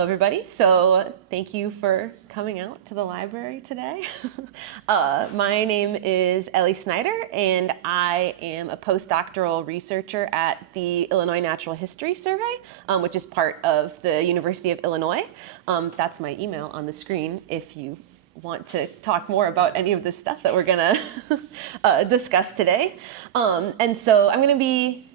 Everybody, so thank you for coming out to the library today. My name is Ellie Snyder, and I am a postdoctoral researcher at the Illinois Natural History Survey, which is part of the University of Illinois. That's my email on the screen if you want to talk more about any of this stuff that we're gonna discuss today. And so I'm gonna be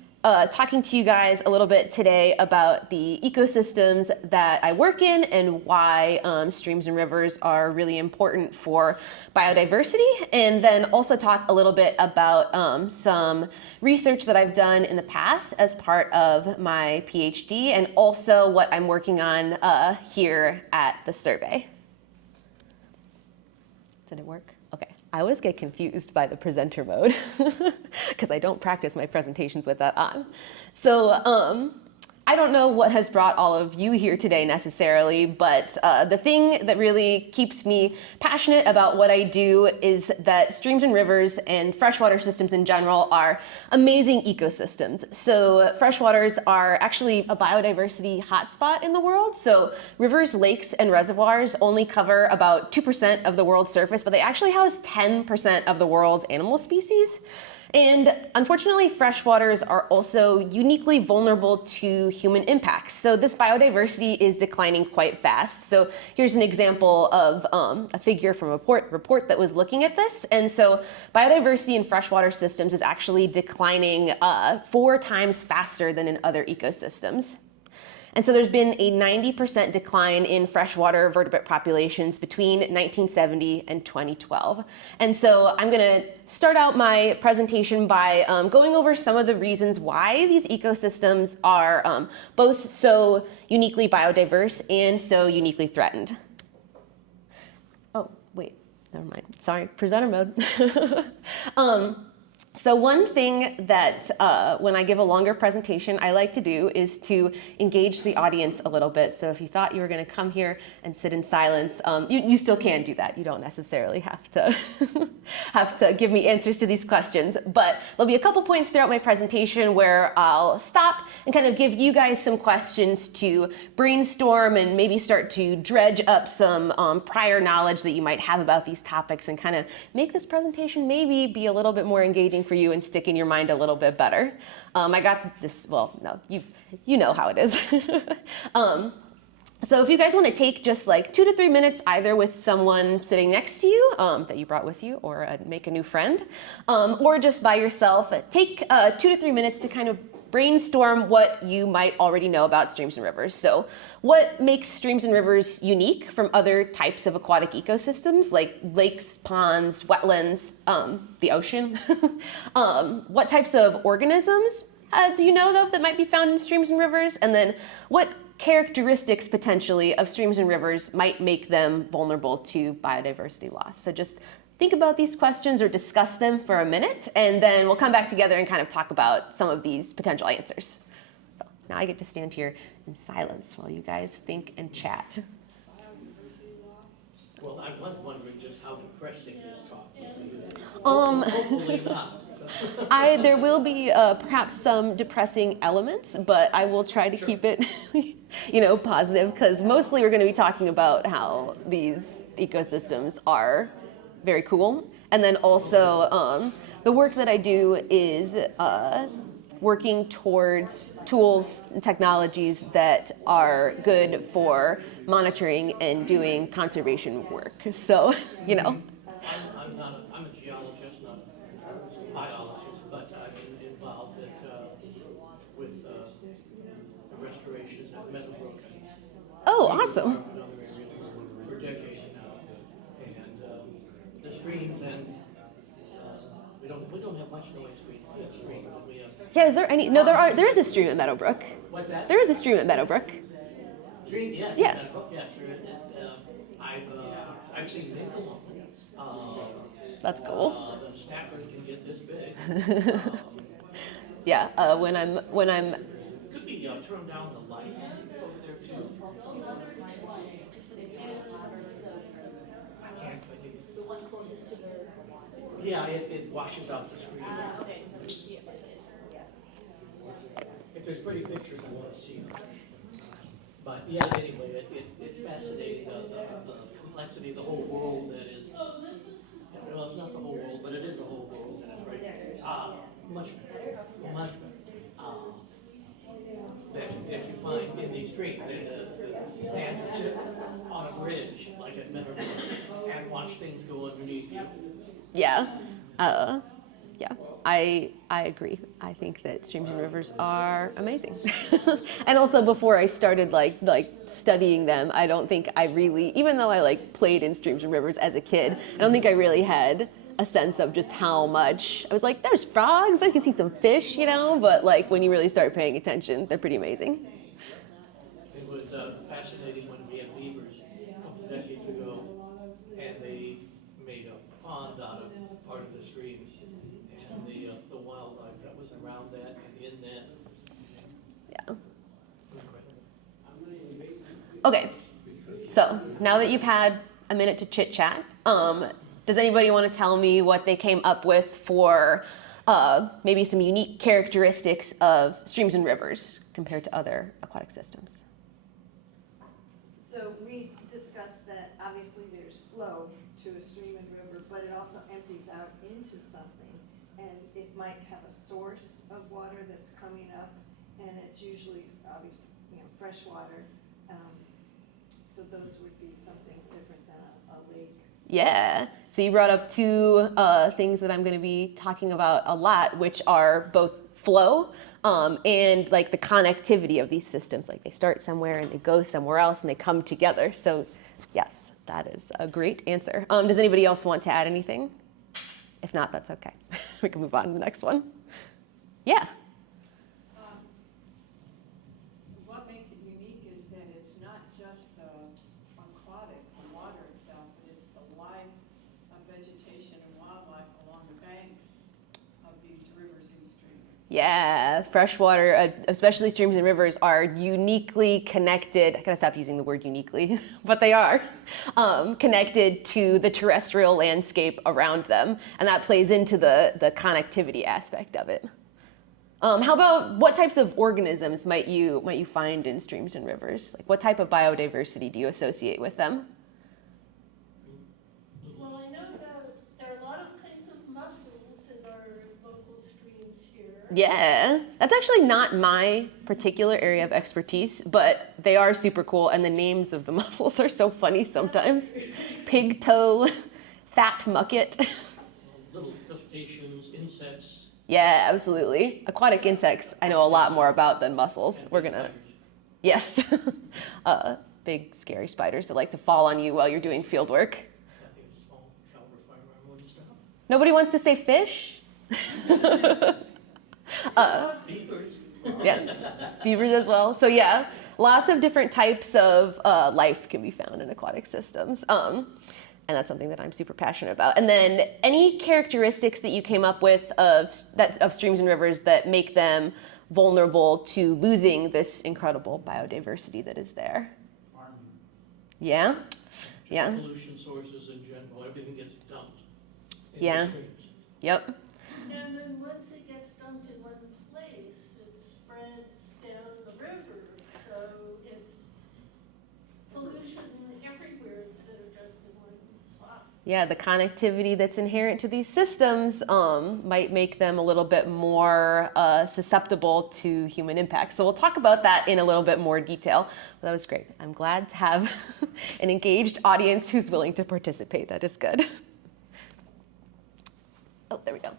talking to you guys a little bit today about the ecosystems that I work in and why streams and rivers are really important for biodiversity, and then also talk a little bit about some research that I've done in the past as part of my PhD, and also what I'm working on here at the survey. Did it work? Okay. I always get confused by the presenter mode because I don't practice my presentations with that on. So I don't know what has brought all of you here today necessarily, but the thing that really keeps me passionate about what I do is that streams and rivers and freshwater systems in general are amazing ecosystems. So freshwaters are actually a biodiversity hotspot in the world. So rivers, lakes, and reservoirs only cover about 2% of the world's surface, but they actually house 10% of the world's animal species. And unfortunately, freshwaters are also uniquely vulnerable to human impacts. So this biodiversity is declining quite fast. So here's an example of a figure from a report that was looking at this. And so biodiversity in freshwater systems is actually declining 4 times faster than in other ecosystems. And so there's been a 90% decline in freshwater vertebrate populations between 1970 and 2012. And so I'm going to start out my presentation by going over some of the reasons why these ecosystems are both so uniquely biodiverse and so uniquely threatened. Oh, wait, never mind. Sorry, presenter mode. So one thing that when I give a longer presentation I like to do is to engage the audience a little bit. So if you thought you were going to come here and sit in silence, you still can do that. You don't necessarily have to give me answers to these questions. But there'll be a couple points throughout my presentation where I'll stop and kind of give you guys some questions to brainstorm and maybe start to dredge up some prior knowledge that you might have about these topics and kind of make this presentation maybe be a little bit more engaging for you and stick in your mind a little bit better. I got this, well, no, you know how it is. So if you guys want to take just like 2 to 3 minutes, either with someone sitting next to you that you brought with you, or make a new friend, or just by yourself, take 2 to 3 minutes to kind of brainstorm what you might already know about streams and rivers. So what makes streams and rivers unique from other types of aquatic ecosystems like lakes, ponds, wetlands, the ocean? What types of organisms do you know though that might be found in streams and rivers? And then what characteristics potentially of streams and rivers might make them vulnerable to biodiversity loss? So just think about these questions or discuss them for a minute, and then we'll come back together and kind of talk about some of these potential answers. So now I get to stand here in silence while you guys think and chat. Well, I was wondering just how depressing this talk would be. Hopefully not. There will be perhaps some depressing elements, but I will try to keep it positive, because mostly we're going to be talking about how these ecosystems are very cool. And then also the work that I do is working towards tools and technologies that are good for monitoring and doing conservation work. So, I'm a geologist, not a biologist, but I've been involved with the restorations at Meadowbrook. oh, awesome. For decades now, and the streams, and we don't have much noise. We have streams. We have. Yeah, is there any? No, there is a stream at Meadowbrook. What's that? There is a stream at Meadowbrook. Stream, yes. Yeah. Meadowbrook, yes. I've seen mink along. That's cool. The snappers can get this big. Yeah, when I'm. Could be turn down the lights over there too. I can't quite hear you. The one closest to the. Yeah, it washes out the screen. Okay. Let me see if I can. If there's pretty pictures, I want to see them. But yeah, anyway, it's fascinating, the complexity of the whole world that is, well, it's not the whole world, but it is a whole world, and it's right, much better, much better. That you find in these streams, and you sit on a bridge, like at Minerva, and watch things go underneath you. Yeah. Uh, yeah. I agree. I think that streams and rivers are amazing. And also before I started like studying them, I don't think I really, even though I like played in streams and rivers as a kid, I don't think I really had a sense of just how much I was like, there's frogs, I can see some fish, you know, but like when you really start paying attention, they're pretty amazing. It was fascinating when we had beavers a couple of decades ago, and they made a pond out of part of the stream, and the wildlife that was around that and in that, Yeah. incredible. Okay. So now that you've had a minute to chit chat, does anybody want to tell me what they came up with for maybe some unique characteristics of streams and rivers compared to other aquatic systems? So we discussed that obviously there's flow to a stream and river, but it also empties out into something. And it might have a source of water that's coming up, and it's usually obviously, fresh water. So those would be some things different than a lake. Yeah. So you brought up two things that I'm going to be talking about a lot, which are both flow and like the connectivity of these systems. Like they start somewhere and they go somewhere else and they come together. So yes, that is a great answer. Does anybody else want to add anything? If not, that's okay. We can move on to the next one. Yeah. What makes it unique is that it's not just the aquatic, the water itself, but it's the life of vegetation and wildlife along the banks of these rivers and streams. Yeah, freshwater, especially streams and rivers, are uniquely connected. I gotta stop using the word uniquely, but they are connected to the terrestrial landscape around them, and that plays into the connectivity aspect of it. How about what types of organisms might you find in streams and rivers? Like what type of biodiversity do you associate with them? Well, I know that there are a lot of kinds of mussels in our local streams here. Yeah, that's actually not my particular area of expertise, but they are super cool, and the names of the mussels are so funny sometimes. Pig toe, fat mucket. Little crustaceans, insects. Yeah, absolutely. Aquatic insects, I know a lot more about than mussels. And We're big gonna, spiders. yes. Big scary spiders that like to fall on you while you're doing field work. I think a small caliber firearm wouldn't stop. Nobody wants to say fish? Beavers. Yeah, beavers as well. So yeah, lots of different types of life can be found in aquatic systems. And that's something that I'm super passionate about. And then any characteristics that you came up with of streams and rivers that make them vulnerable to losing this incredible biodiversity that is there? Farming. Yeah? Yeah? Pollution sources in general, everything gets dumped in Yeah. the streams. Yep. And then once it gets dumped in one place, it spreads down the river. So it's pollution everywhere instead of just in one spot. Yeah, the connectivity that's inherent to these systems might make them a little bit more susceptible to human impact. So we'll talk about that in a little bit more detail. Well, that was great. I'm glad to have an engaged audience who's willing to participate. That is good. Oh, there we go.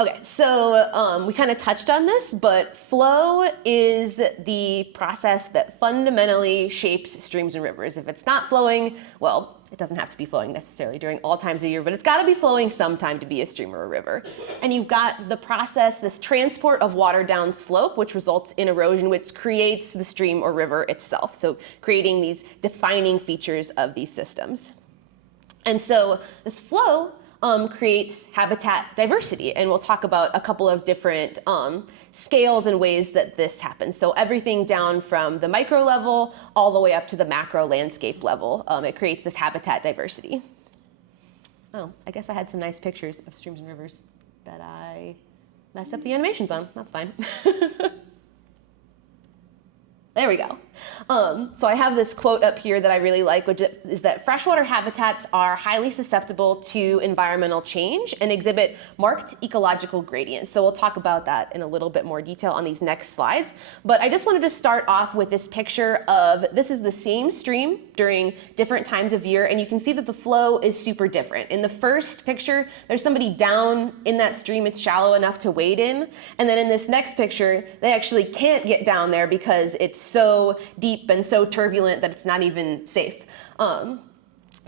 Okay, so we kind of touched on this, but flow is the process that fundamentally shapes streams and rivers. If it's not flowing, well, it doesn't have to be flowing necessarily during all times of year, but it's got to be flowing sometime to be a stream or a river. And you've got the process, this transport of water down slope, which results in erosion, which creates the stream or river itself. So creating these defining features of these systems. And so this flow creates habitat diversity, and we'll talk about a couple of different scales and ways that this happens. So everything down from the micro level all the way up to the macro landscape level, it creates this habitat diversity. Oh, I guess I had some nice pictures of streams and rivers that I messed up the animations on. That's fine. There we go. So I have this quote up here that I really like, which is that freshwater habitats are highly susceptible to environmental change and exhibit marked ecological gradients. So we'll talk about that in a little bit more detail on these next slides. But I just wanted to start off with this picture of, this is the same stream during different times of year, and you can see that the flow is super different. In the first picture, there's somebody down in that stream, it's shallow enough to wade in. And then in this next picture, they actually can't get down there because it's so deep and so turbulent that it's not even safe. So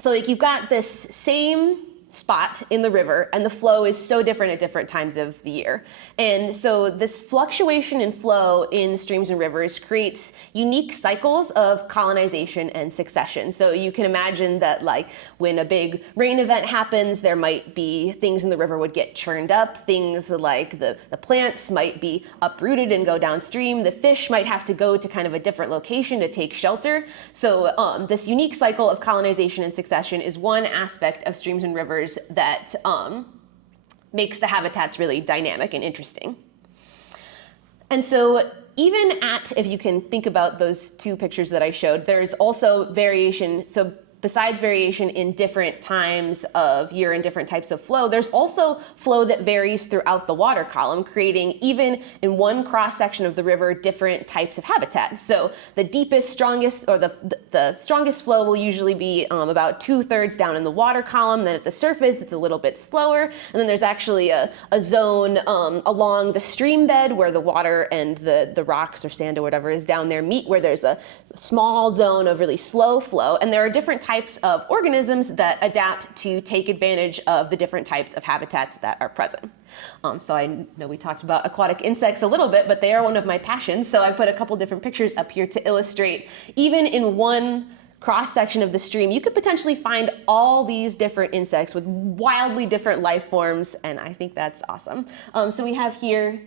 like you've got this same spot in the river, and the flow is so different at different times of the year. And so this fluctuation in flow in streams and rivers creates unique cycles of colonization and succession. So you can imagine that like when a big rain event happens, there might be things in the river would get churned up, things like the plants might be uprooted and go downstream, the fish might have to go to kind of a different location to take shelter. So this unique cycle of colonization and succession is one aspect of streams and rivers that makes the habitats really dynamic and interesting. And so even at, if you can think about those two pictures that I showed, there's also variation. So besides variation in different times of year and different types of flow, there's also flow that varies throughout the water column, creating, even in one cross section of the river, different types of habitat. So the deepest, strongest, or the strongest flow will usually be about 2/3 down in the water column. Then at the surface, it's a little bit slower. And then there's actually a zone along the stream bed where the water and the rocks or sand or whatever is down there meet, where there's a small zone of really slow flow. And there are different types of organisms that adapt to take advantage of the different types of habitats that are present. So I know we talked about aquatic insects a little bit, but they are one of my passions. So I put a couple different pictures up here to illustrate, even in one cross section of the stream, you could potentially find all these different insects with wildly different life forms, and I think that's awesome. So we have here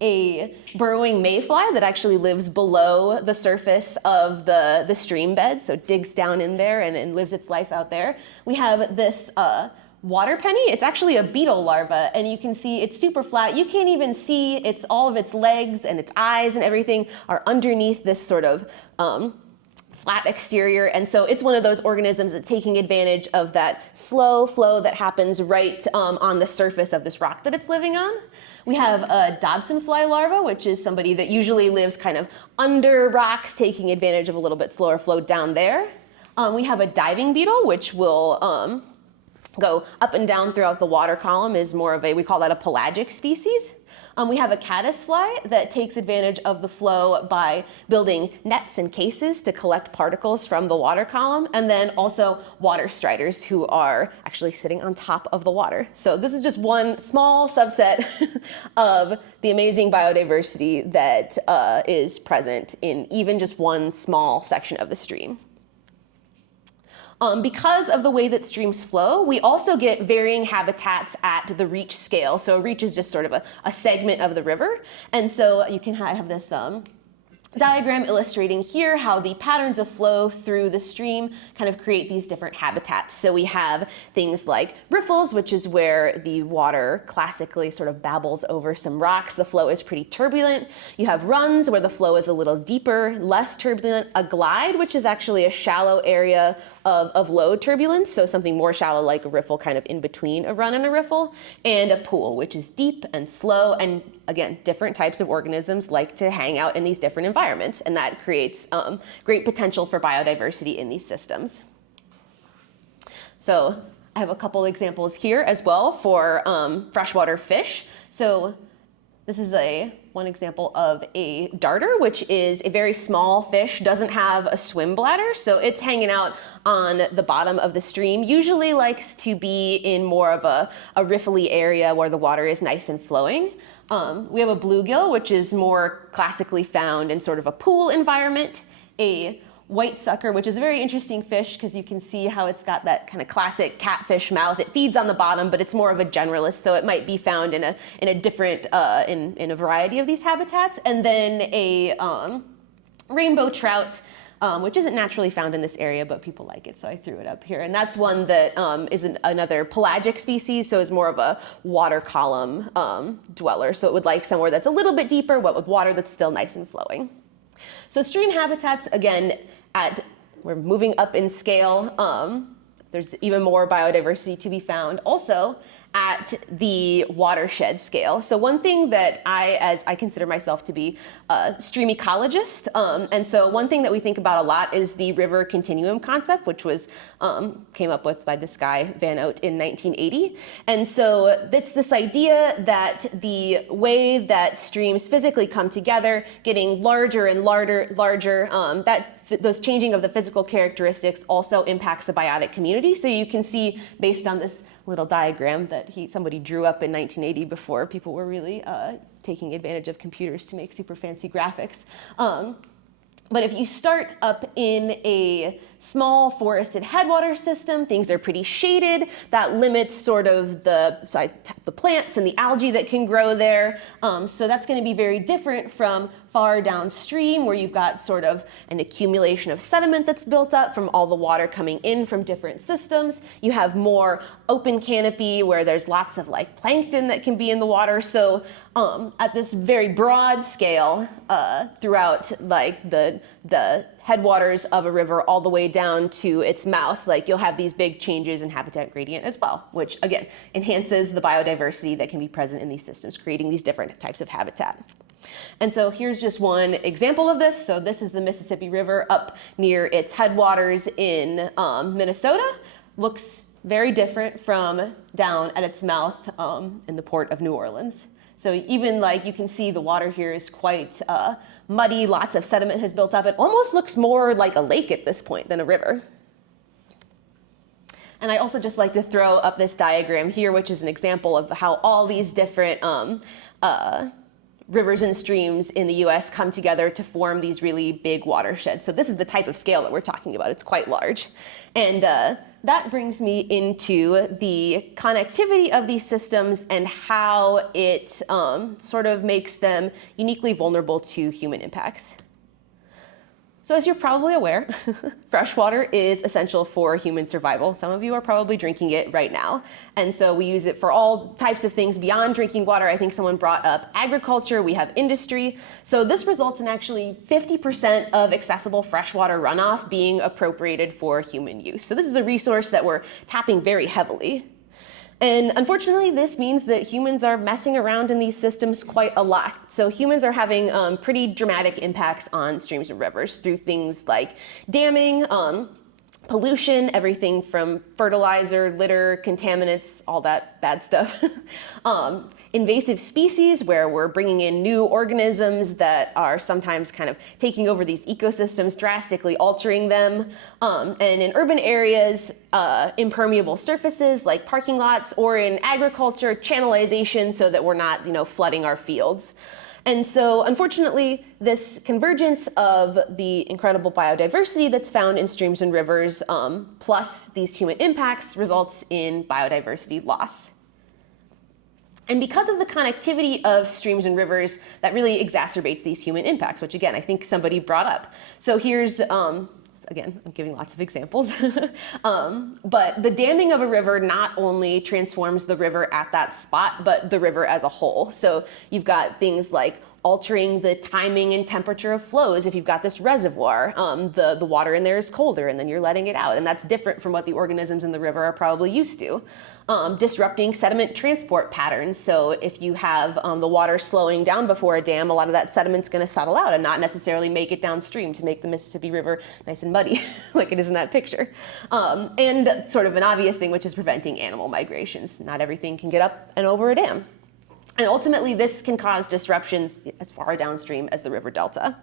a burrowing mayfly that actually lives below the surface of the stream bed, so digs down in there and lives its life out there. We have this water penny. It's actually a beetle larva, and you can see it's super flat. You can't even see all of its legs and its eyes and everything are underneath this sort of flat exterior. And so it's one of those organisms that's taking advantage of that slow flow that happens right on the surface of this rock that it's living on. We have a Dobson fly larva, which is somebody that usually lives kind of under rocks, taking advantage of a little bit slower flow down there. We have a diving beetle, which will go up and down throughout the water column, is more of we call that a pelagic species. We have a caddisfly that takes advantage of the flow by building nets and cases to collect particles from the water column, and then also water striders who are actually sitting on top of the water. So this is just one small subset of the amazing biodiversity that is present in even just one small section of the stream. Because of the way that streams flow, we also get varying habitats at the reach scale. So a reach is just sort of a segment of the river. And so you can have this diagram illustrating here how the patterns of flow through the stream kind of create these different habitats. So we have things like riffles, which is where the water classically sort of babbles over some rocks. The flow is pretty turbulent. You have runs where the flow is a little deeper, less turbulent. A glide, which is actually a shallow area of low turbulence, so something more shallow like a riffle, kind of in between a run and a riffle. And a pool, which is deep and slow, and again, different types of organisms like to hang out in these different environments, and that creates great potential for biodiversity in these systems. So I have a couple examples here as well for freshwater fish. So this is one example of a darter, which is a very small fish, doesn't have a swim bladder, so it's hanging out on the bottom of the stream, usually likes to be in more of a riffly area where the water is nice and flowing. We have a bluegill, which is more classically found in sort of a pool environment. A white sucker, which is a very interesting fish because you can see how it's got that kind of classic catfish mouth. It feeds on the bottom, but it's more of a generalist, so it might be found in a different, in a variety of these habitats. And then a rainbow trout, which isn't naturally found in this area, but people like it, so I threw it up here. And that's one that is another pelagic species, so is more of a water column dweller. So it would like somewhere that's a little bit deeper, but with water that's still nice and flowing. So stream habitats, again, we're moving up in scale. There's even more biodiversity to be found also at the watershed scale. So one thing that I consider myself to be a stream ecologist, and so one thing that we think about a lot is the river continuum concept, which was came up with by this guy, Van Oot, in 1980. And so it's this idea that the way that streams physically come together, getting larger and larger, those changing of the physical characteristics also impacts the biotic community. So you can see, based on this little diagram that somebody drew up in 1980 before people were really taking advantage of computers to make super fancy graphics. But if you start up in a small forested headwater system, things are pretty shaded. That limits sort of the size, the plants and the algae that can grow there. So that's going to be very different from far downstream, where you've got sort of an accumulation of sediment that's built up from all the water coming in from different systems. You have more open canopy where there's lots of like plankton that can be in the water. So at this very broad scale, throughout like the headwaters of a river all the way down to its mouth, like you'll have these big changes in habitat gradient as well, which again enhances the biodiversity that can be present in these systems, creating these different types of habitat. And so here's just one example of this. So this is the Mississippi River up near its headwaters in Minnesota. Looks very different from down at its mouth in the port of New Orleans. So even like you can see the water here is quite muddy, lots of sediment has built up. It almost looks more like a lake at this point than a river. And I also just like to throw up this diagram here, which is an example of how all these different rivers and streams in the US come together to form these really big watersheds. So this is the type of scale that we're talking about. It's quite large. And that brings me into the connectivity of these systems and how it sort of makes them uniquely vulnerable to human impacts. So as you're probably aware, fresh water is essential for human survival. Some of you are probably drinking it right now. And so we use it for all types of things beyond drinking water. I think someone brought up agriculture, we have industry. So this results in actually 50% of accessible freshwater runoff being appropriated for human use. So this is a resource that we're tapping very heavily. And unfortunately, this means that humans are messing around in these systems quite a lot. So humans are having pretty dramatic impacts on streams and rivers through things like damming, pollution, everything from fertilizer, litter, contaminants, all that bad stuff. Invasive species, where we're bringing in new organisms that are sometimes kind of taking over these ecosystems, drastically altering them. And in urban areas, impermeable surfaces like parking lots, or in agriculture, channelization so that we're not, flooding our fields. And so, unfortunately, this convergence of the incredible biodiversity that's found in streams and rivers, plus these human impacts, results in biodiversity loss. And because of the connectivity of streams and rivers, that really exacerbates these human impacts, which again, I think somebody brought up. So here's, again, I'm giving lots of examples, but the damming of a river not only transforms the river at that spot, but the river as a whole. So you've got things like altering the timing and temperature of flows. If you've got this reservoir, the water in there is colder and then you're letting it out, and that's different from what the organisms in the river are probably used to. Disrupting sediment transport patterns. So if you have the water slowing down before a dam, a lot of that sediment's going to settle out and not necessarily make it downstream to make the Mississippi River nice and muddy like it is in that picture. And sort of an obvious thing, which is preventing animal migrations. Not everything can get up and over a dam. And ultimately, this can cause disruptions as far downstream as the river delta.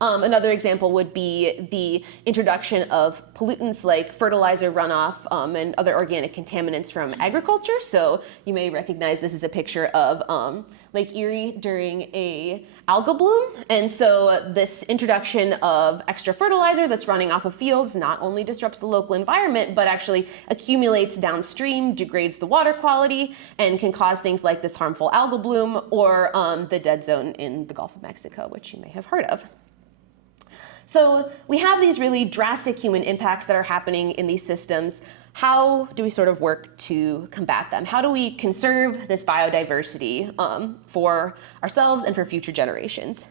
Another example would be the introduction of pollutants like fertilizer runoff and other organic contaminants from agriculture. So you may recognize this is a picture of Lake Erie during a algal bloom. And so this introduction of extra fertilizer that's running off of fields not only disrupts the local environment, but actually accumulates downstream, degrades the water quality, and can cause things like this harmful algal bloom or the dead zone in the Gulf of Mexico, which you may have heard of. So we have these really drastic human impacts that are happening in these systems. How do we sort of work to combat them? How do we conserve this biodiversity for ourselves and for future generations?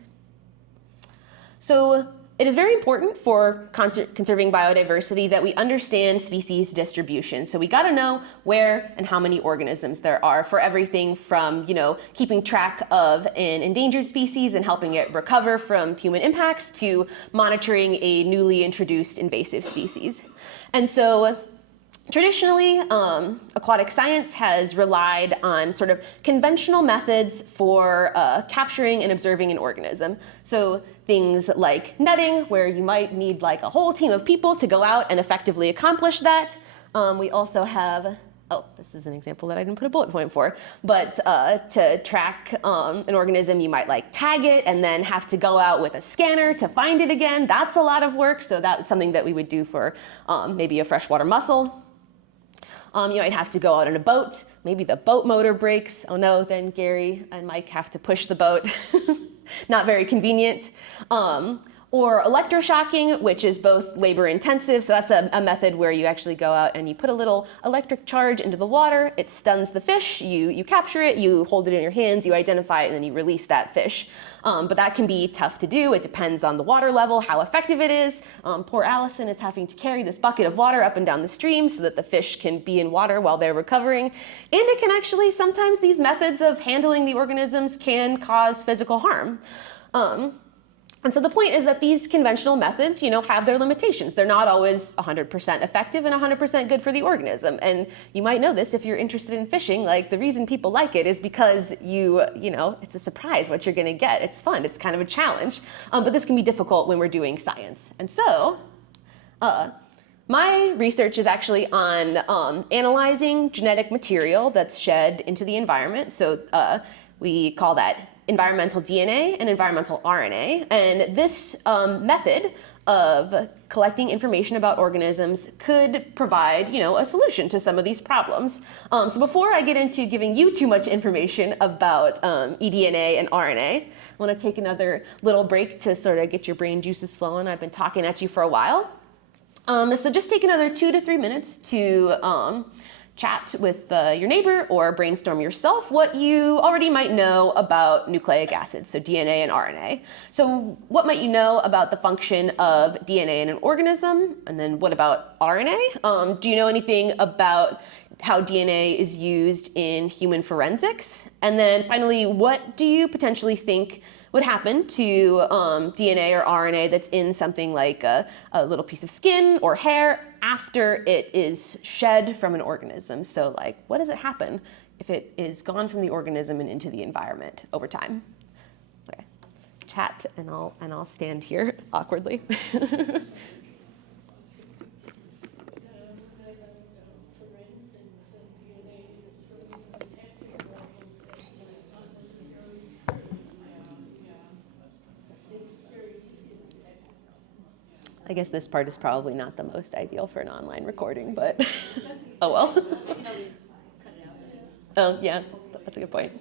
So it is very important for conserving biodiversity that we understand species distribution. So we got to know where and how many organisms there are for everything from, keeping track of an endangered species and helping it recover from human impacts to monitoring a newly introduced invasive species. And so traditionally, aquatic science has relied on sort of conventional methods for capturing and observing an organism. So things like netting, where you might need like a whole team of people to go out and effectively accomplish that. We also have, this is an example that I didn't put a bullet point for, but to track an organism, you might like tag it and then have to go out with a scanner to find it again. That's a lot of work, so that's something that we would do for maybe a freshwater mussel. You might have to go out on a boat. Maybe the boat motor breaks. Oh no, then Gary and Mike have to push the boat. Not very convenient. Or electroshocking, which is both labor intensive. So that's a method where you actually go out and you put a little electric charge into the water. It stuns the fish. You capture it, you hold it in your hands, you identify it, and then you release that fish. But that can be tough to do. It depends on the water level, how effective it is. Poor Allison is having to carry this bucket of water up and down the stream so that the fish can be in water while they're recovering. And it can actually, sometimes these methods of handling the organisms can cause physical harm. And so the point is that these conventional methods, have their limitations. They're not always 100% effective and 100% good for the organism. And you might know this if you're interested in fishing. Like, the reason people like it is because it's a surprise what you're going to get. It's fun. It's kind of a challenge. But this can be difficult when we're doing science. And so my research is actually on analyzing genetic material that's shed into the environment. So we call that environmental DNA and environmental RNA. And this method of collecting information about organisms could provide, a solution to some of these problems. So before I get into giving you too much information about eDNA and RNA, I want to take another little break to sort of get your brain juices flowing. I've been talking at you for a while. So just take another 2 to 3 minutes to chat with your neighbor or brainstorm yourself what you already might know about nucleic acids, so DNA and RNA. So what might you know about the function of DNA in an organism? And then what about RNA? Do you know anything about how DNA is used in human forensics? And then finally, what do you potentially think would happen to DNA or RNA that's in something like a little piece of skin or hair after it is shed from an organism? So like, what does it happen if it is gone from the organism and into the environment over time? Okay, chat, and I'll stand here awkwardly. I guess this part is probably not the most ideal for an online recording, but oh well. Oh yeah, that's a good point.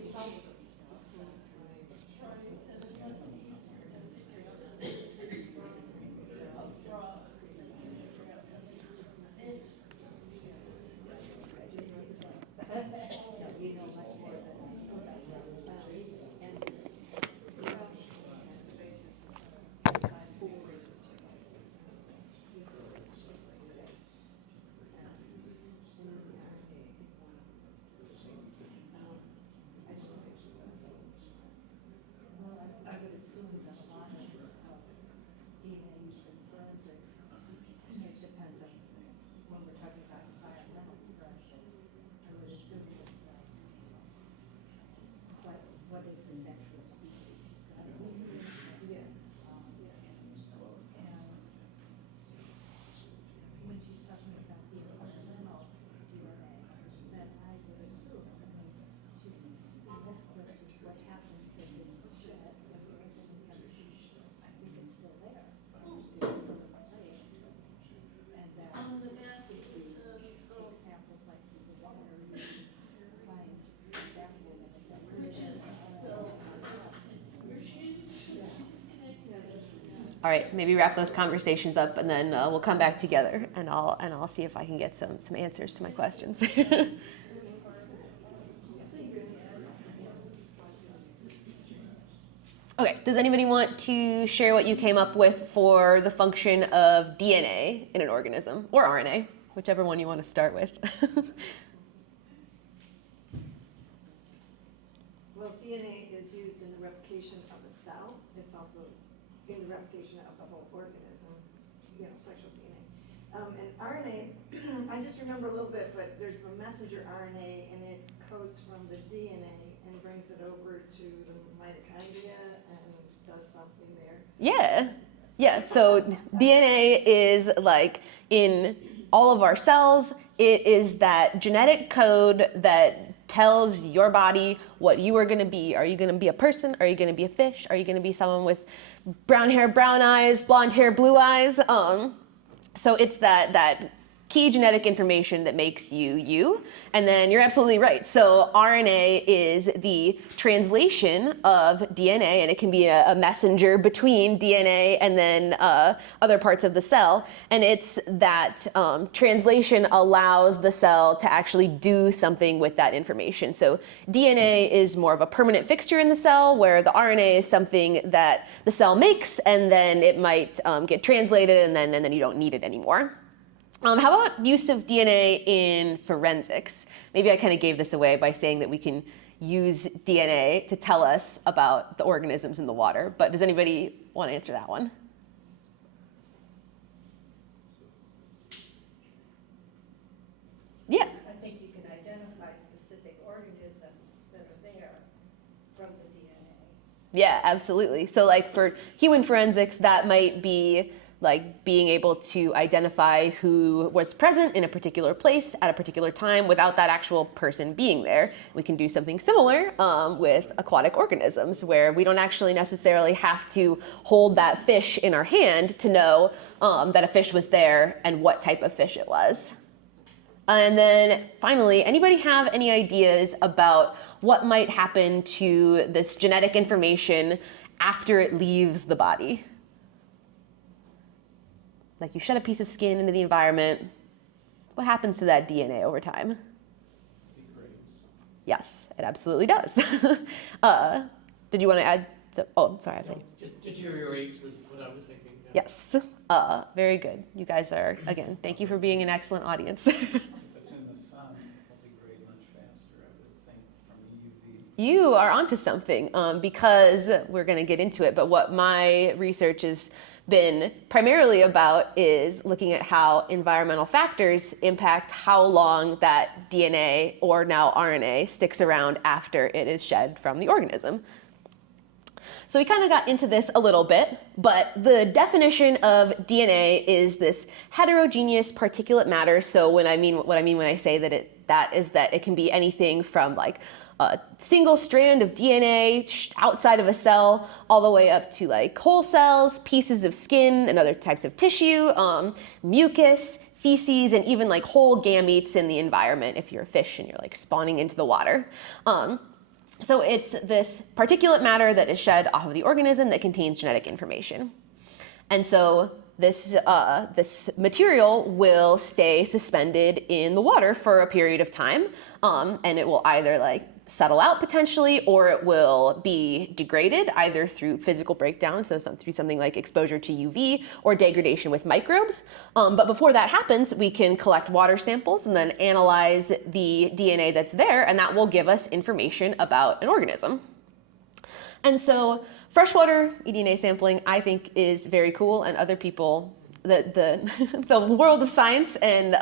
All right, maybe wrap those conversations up, and then we'll come back together, and I'll see if I can get some answers to my questions. Okay, does anybody want to share what you came up with for the function of DNA in an organism, or RNA, whichever one you want to start with? Well, DNA is used in the replication of a cell. It's also in the replication of the whole organism, sexual DNA. And RNA, I just remember a little bit, but there's a messenger RNA, and it codes from the DNA and brings it over to the mitochondria and does something there. Yeah, so DNA is like in all of our cells. It is that genetic code that tells your body what you are going to be. Are you going to be a person? Are you going to be a fish? Are you going to be someone with brown hair, brown eyes, blonde hair, blue eyes? So it's that key genetic information that makes you you. And then you're absolutely right. So RNA is the translation of DNA, and it can be a messenger between DNA and then other parts of the cell. And it's that translation allows the cell to actually do something with that information. So DNA is more of a permanent fixture in the cell, where the RNA is something that the cell makes, and then it might get translated, and then you don't need it anymore. How about use of DNA in forensics? Maybe I kind of gave this away by saying that we can use DNA to tell us about the organisms in the water, but does anybody want to answer that one? Yeah. I think you can identify specific organisms that are there from the DNA. Yeah, absolutely. So like for human forensics, that might be like being able to identify who was present in a particular place at a particular time without that actual person being there. We can do something similar with aquatic organisms, where we don't actually necessarily have to hold that fish in our hand to know that a fish was there and what type of fish it was. And then finally, anybody have any ideas about what might happen to this genetic information after it leaves the body? Like you shed a piece of skin into the environment. What happens to that DNA over time? It degrades. Yes, it absolutely does. Did you want to add? Oh, sorry. Deteriorates was what I was thinking. Yeah. Yes, very good. You guys are, again, thank you for being an excellent audience. If it's in the sun, it'll degrade much faster, I would think, from the UV. You are onto something, because we're going to get into it, but what my research has been primarily about is looking at how environmental factors impact how long that DNA, or now RNA, sticks around after it is shed from the organism. So we kind of got into this a little bit, but the definition of DNA is this heterogeneous particulate matter. So what I mean when I say that is that it can be anything from like a single strand of DNA outside of a cell, all the way up to like whole cells, pieces of skin and other types of tissue, mucus, feces, and even like whole gametes in the environment if you're a fish and you're like spawning into the water. So it's this particulate matter that is shed off of the organism that contains genetic information. And so this material will stay suspended in the water for a period of time, and it will either like settle out potentially, or it will be degraded either through physical breakdown, so through something like exposure to UV, or degradation with microbes. But before that happens, we can collect water samples and then analyze the DNA that's there, and that will give us information about an organism. And so freshwater eDNA sampling, I think, is very cool, and other people, the world of science and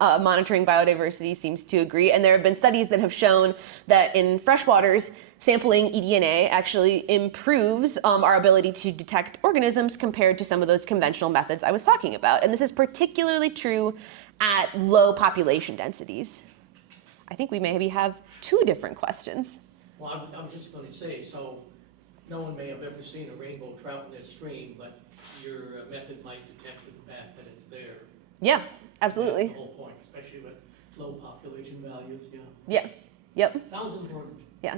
monitoring biodiversity seems to agree. And there have been studies that have shown that in freshwaters, sampling eDNA actually improves our ability to detect organisms compared to some of those conventional methods I was talking about. And this is particularly true at low population densities. I think we maybe have two different questions. Well, I'm just going to say, so no one may have ever seen a rainbow trout in this stream, but your method might detect the fact that it's there. Yeah, absolutely. That's the whole point, especially with low population values, yeah. Yeah, yep, Sounds important. yeah.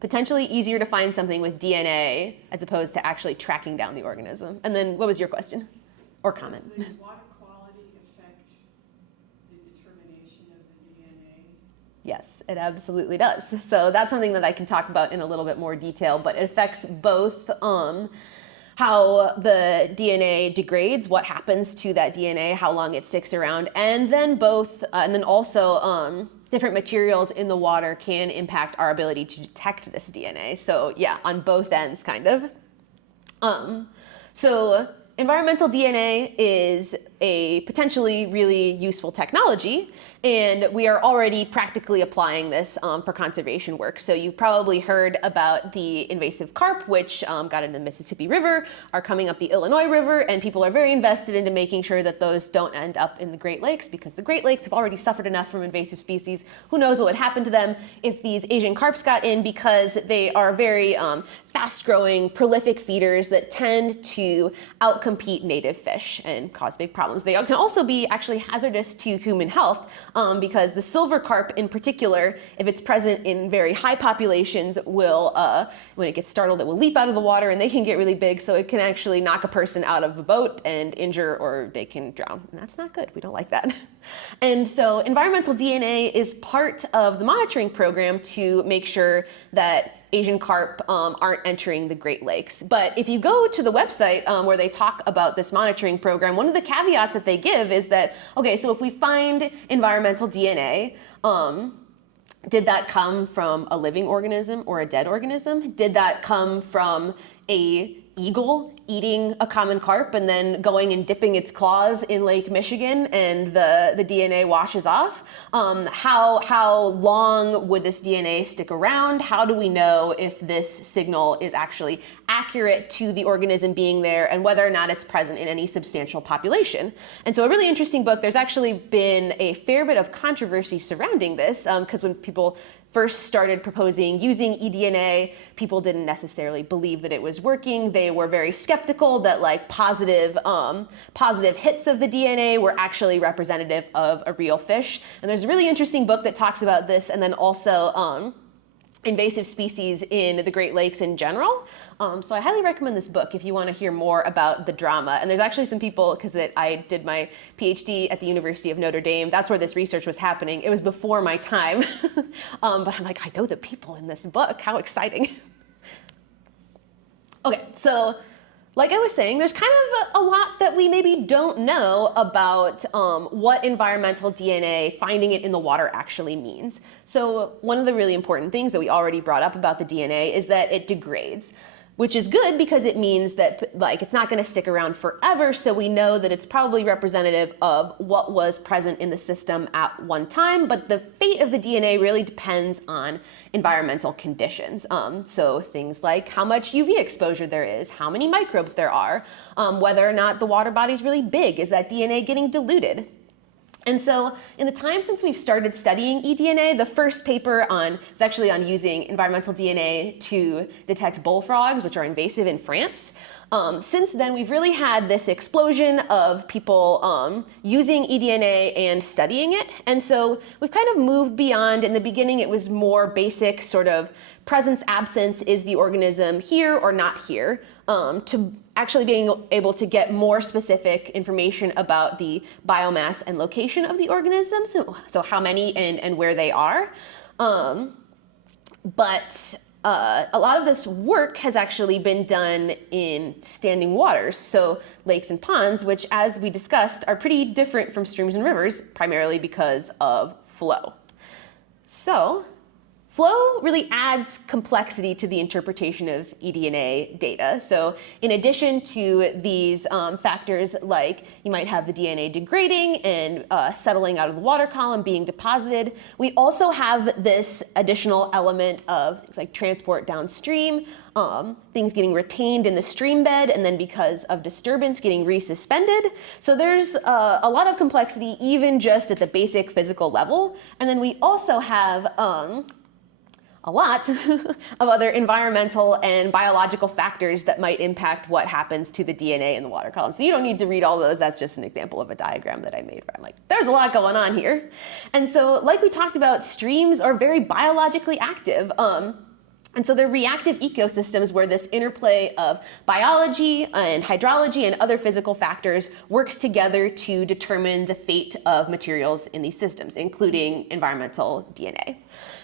Potentially easier to find something with DNA as opposed to actually tracking down the organism. And then what was your question or comment? Does the water quality affect the determination of the DNA? Yes, it absolutely does. So that's something that I can talk about in a little bit more detail, but it affects both how the DNA degrades, what happens to that DNA, how long it sticks around, and then also different materials in the water can impact our ability to detect this DNA. So yeah, on both ends, kind of. So environmental DNA is a potentially really useful technology, and we are already practically applying this for conservation work. So you've probably heard about the invasive carp, which got into the Mississippi River, are coming up the Illinois River, and people are very invested into making sure that those don't end up in the Great Lakes, because the Great Lakes have already suffered enough from invasive species. Who knows what would happen to them if these Asian carps got in, because they are very fast-growing, prolific feeders that tend to outcompete native fish and cause big problems. They can also be actually hazardous to human health, because the silver carp in particular, if it's present in very high populations, will, when it gets startled, it will leap out of the water, and they can get really big, so it can actually knock a person out of a boat and injure, or they can drown, and that's not good. We don't like that. And so environmental DNA is part of the monitoring program to make sure that Asian carp aren't entering the Great Lakes. But if you go to the website where they talk about this monitoring program, one of the caveats that they give is that, okay, so if we find environmental DNA, did that come from a living organism or a dead organism? Did that come from a eagle eating a common carp and then going and dipping its claws in Lake Michigan and the DNA washes off? How long would this DNA stick around? How do we know if this signal is actually accurate to the organism being there and whether or not it's present in any substantial population? And so a really interesting book, there's actually been a fair bit of controversy surrounding this, because when people first started proposing using eDNA, people didn't necessarily believe that it was working. They were very skeptical that like positive hits of the DNA were actually representative of a real fish. And there's a really interesting book that talks about this, and then also invasive species in the Great Lakes in general. So I highly recommend this book if you want to hear more about the drama. And there's actually some people, because I did my PhD at the University of Notre Dame, that's where this research was happening. It was before my time, but I'm like, I know the people in this book, how exciting. Okay, so like I was saying, there's kind of a lot that we maybe don't know about what environmental DNA, finding it in the water, actually means. So one of the really important things that we already brought up about the DNA is that it degrades, which is good because it means that like it's not going to stick around forever, so we know that it's probably representative of what was present in the system at one time, but the fate of the DNA really depends on environmental conditions. So things like how much UV exposure there is, how many microbes there are, whether or not the water body is really big, is that DNA getting diluted? And so in the time since we've started studying eDNA, the first paper was actually on using environmental DNA to detect bullfrogs, which are invasive in France. Since then, we've really had this explosion of people using eDNA and studying it. And so we've kind of moved beyond. In the beginning, it was more basic sort of presence, absence, is the organism here or not here, to actually being able to get more specific information about the biomass and location of the organism, so how many and where they are. But a lot of this work has actually been done in standing waters, so lakes and ponds, which, as we discussed, are pretty different from streams and rivers, primarily because of flow. So flow really adds complexity to the interpretation of eDNA data. So in addition to these factors, like you might have the DNA degrading and settling out of the water column, being deposited, we also have this additional element of things like transport downstream, things getting retained in the stream bed, and then because of disturbance getting resuspended. So there's a lot of complexity even just at the basic physical level. And then we also have a lot of other environmental and biological factors that might impact what happens to the DNA in the water column. So you don't need to read all those. That's just an example of a diagram that I made where I'm like, there's a lot going on here. And so like we talked about, streams are very biologically active. And so they're reactive ecosystems where this interplay of biology and hydrology and other physical factors works together to determine the fate of materials in these systems, including environmental DNA.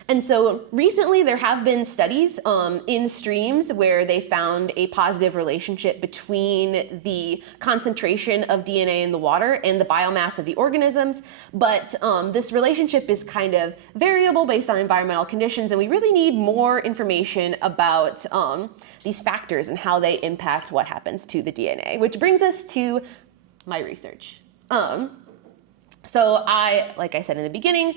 And so recently there have been studies in streams where they found a positive relationship between the concentration of DNA in the water and the biomass of the organisms. But this relationship is kind of variable based on environmental conditions, and we really need more information about these factors and how they impact what happens to the DNA, which brings us to my research. So I, like I said in the beginning,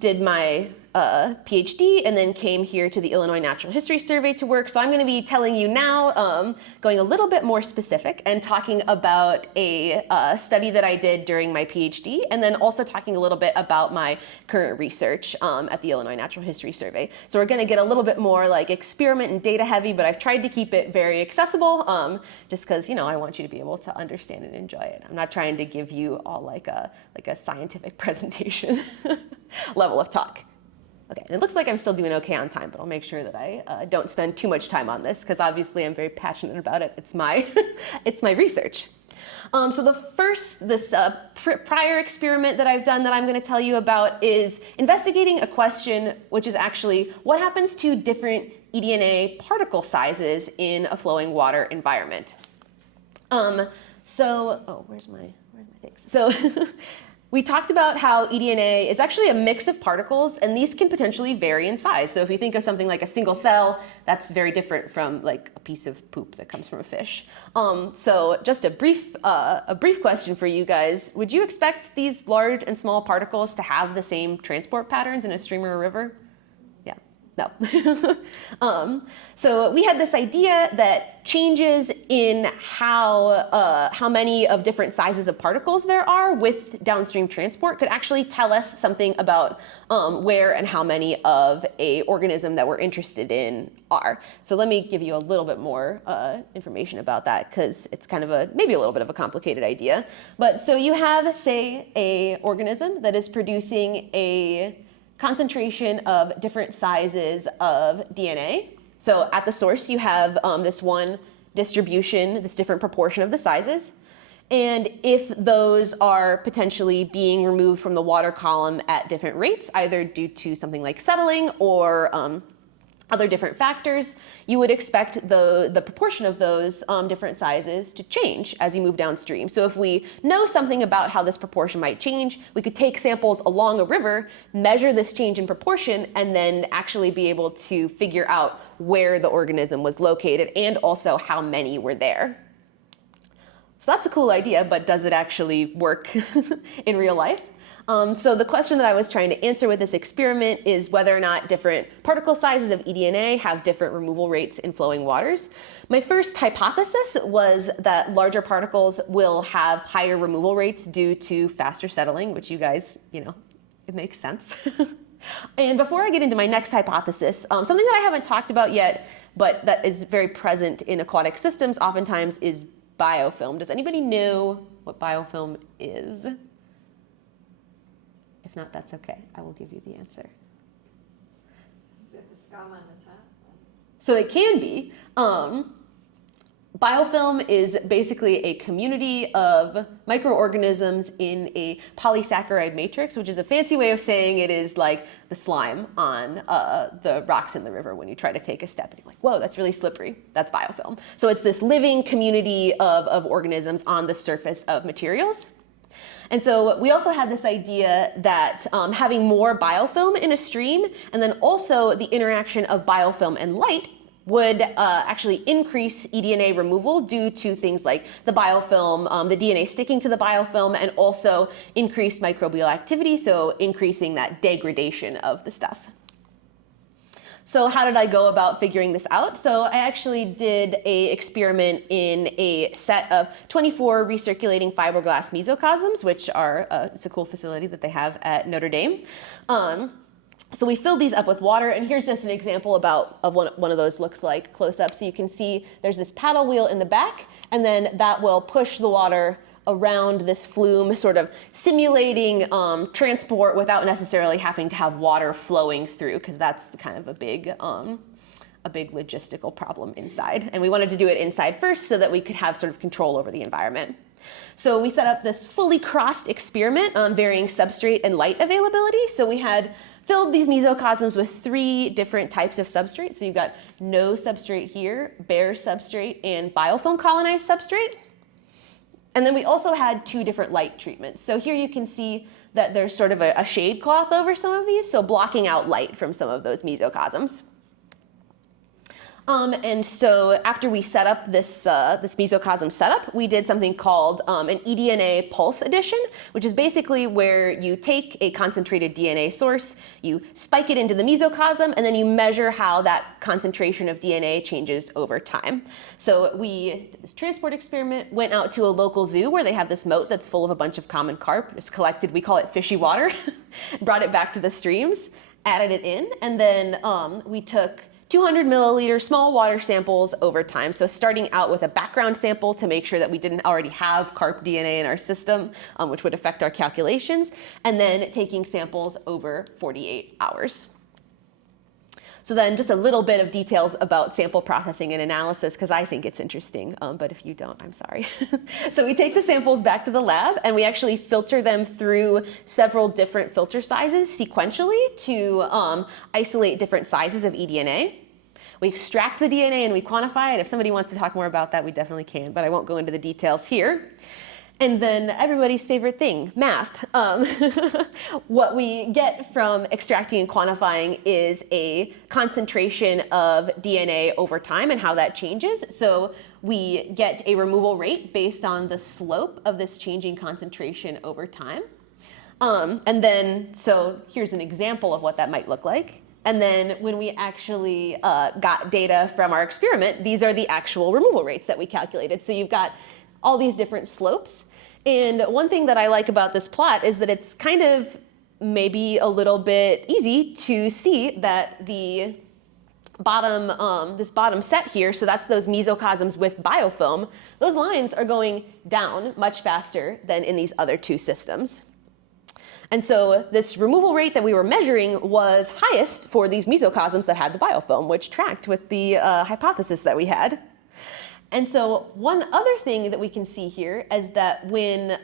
did my PhD and then came here to the Illinois Natural History Survey to work. So I'm going to be telling you now, going a little bit more specific and talking about a study that I did during my PhD, and then also talking a little bit about my current research at the Illinois Natural History Survey. So we're going to get a little bit more like experiment and data heavy, but I've tried to keep it very accessible, just because, you know, I want you to be able to understand and enjoy it. I'm not trying to give you all like a scientific presentation level of talk. Okay, and it looks like I'm still doing okay on time, but I'll make sure that I don't spend too much time on this, because obviously I'm very passionate about it. It's my, it's my research. So this prior experiment that I've done that I'm going to tell you about is investigating a question, which is actually what happens to different eDNA particle sizes in a flowing water environment. Where's my things? So we talked about how eDNA is actually a mix of particles, and these can potentially vary in size. So if you think of something like a single cell, that's very different from like a piece of poop that comes from a fish. So just a brief question for you guys. Would you expect these large and small particles to have the same transport patterns in a stream or a river? Yeah, no. So we had this idea that changes in how many of different sizes of particles there are with downstream transport could actually tell us something about where and how many of a organism that we're interested in are. So let me give you a little bit more information about that, because it's kind of maybe a little bit of a complicated idea. But so you have, say, a organism that is producing a concentration of different sizes of DNA. So at the source, you have this one distribution, this different proportion of the sizes. And if those are potentially being removed from the water column at different rates, either due to something like settling or other different factors, you would expect the proportion of those different sizes to change as you move downstream. So if we know something about how this proportion might change, we could take samples along a river, measure this change in proportion, and then actually be able to figure out where the organism was located and also how many were there. So that's a cool idea, but does it actually work in real life? So the question that I was trying to answer with this experiment is whether or not different particle sizes of eDNA have different removal rates in flowing waters. My first hypothesis was that larger particles will have higher removal rates due to faster settling, which you guys, you know, it makes sense. And before I get into my next hypothesis, something that I haven't talked about yet, but that is very present in aquatic systems oftentimes is biofilm. Does anybody know what biofilm is? If not, that's okay. I will give you the answer. Is it the scum on the top? So it can be. Biofilm is basically a community of microorganisms in a polysaccharide matrix, which is a fancy way of saying it is like the slime on the rocks in the river when you try to take a step and you're like, whoa, that's really slippery. That's biofilm. So it's this living community of organisms on the surface of materials. And so we also had this idea that having more biofilm in a stream, and then also the interaction of biofilm and light, would actually increase eDNA removal due to things like the biofilm, the DNA sticking to the biofilm, and also increased microbial activity, so increasing that degradation of the stuff. So how did I go about figuring this out? So I actually did an experiment in a set of 24 recirculating fiberglass mesocosms, which are it's a cool facility that they have at Notre Dame. So we filled these up with water, and here's just an example of what one of those looks like close up. So you can see there's this paddle wheel in the back, and then that will push the water around this flume, sort of simulating transport without necessarily having to have water flowing through, because that's kind of a big a big logistical problem inside. And we wanted to do it inside first so that we could have sort of control over the environment. So we set up this fully crossed experiment on varying substrate and light availability. So we had filled these mesocosms with 3 different types of substrate. So you've got no substrate here, bare substrate, and biofilm colonized substrate. And then we also had 2 different light treatments. So here you can see that there's sort of a shade cloth over some of these, so blocking out light from some of those mesocosms. And so after we set up this mesocosm setup, we did something called an eDNA pulse addition, which is basically where you take a concentrated DNA source, you spike it into the mesocosm, and then you measure how that concentration of DNA changes over time. So we did this transport experiment, went out to a local zoo where they have this moat that's full of a bunch of common carp, just collected, we call it fishy water, brought it back to the streams, added it in, and then we took 200 milliliter small water samples over time. So starting out with a background sample to make sure that we didn't already have carp DNA in our system, which would affect our calculations, and then taking samples over 48 hours. So then just a little bit of details about sample processing and analysis, because I think it's interesting, but if you don't, I'm sorry. So we take the samples back to the lab, and we actually filter them through several different filter sizes sequentially to isolate different sizes of eDNA. We extract the DNA and we quantify it. If somebody wants to talk more about that, we definitely can, but I won't go into the details here. And then everybody's favorite thing, math. What we get from extracting and quantifying is a concentration of DNA over time and how that changes. So we get a removal rate based on the slope of this changing concentration over time. And then, so here's an example of what that might look like. And then when we actually got data from our experiment, these are the actual removal rates that we calculated. So you've got all these different slopes. And one thing that I like about this plot is that it's kind of maybe a little bit easy to see that the bottom, this bottom set here, so that's those mesocosms with biofilm, those lines are going down much faster than in these other 2 systems. And so this removal rate that we were measuring was highest for these mesocosms that had the biofilm, which tracked with the hypothesis that we had. And so one other thing that we can see here is that when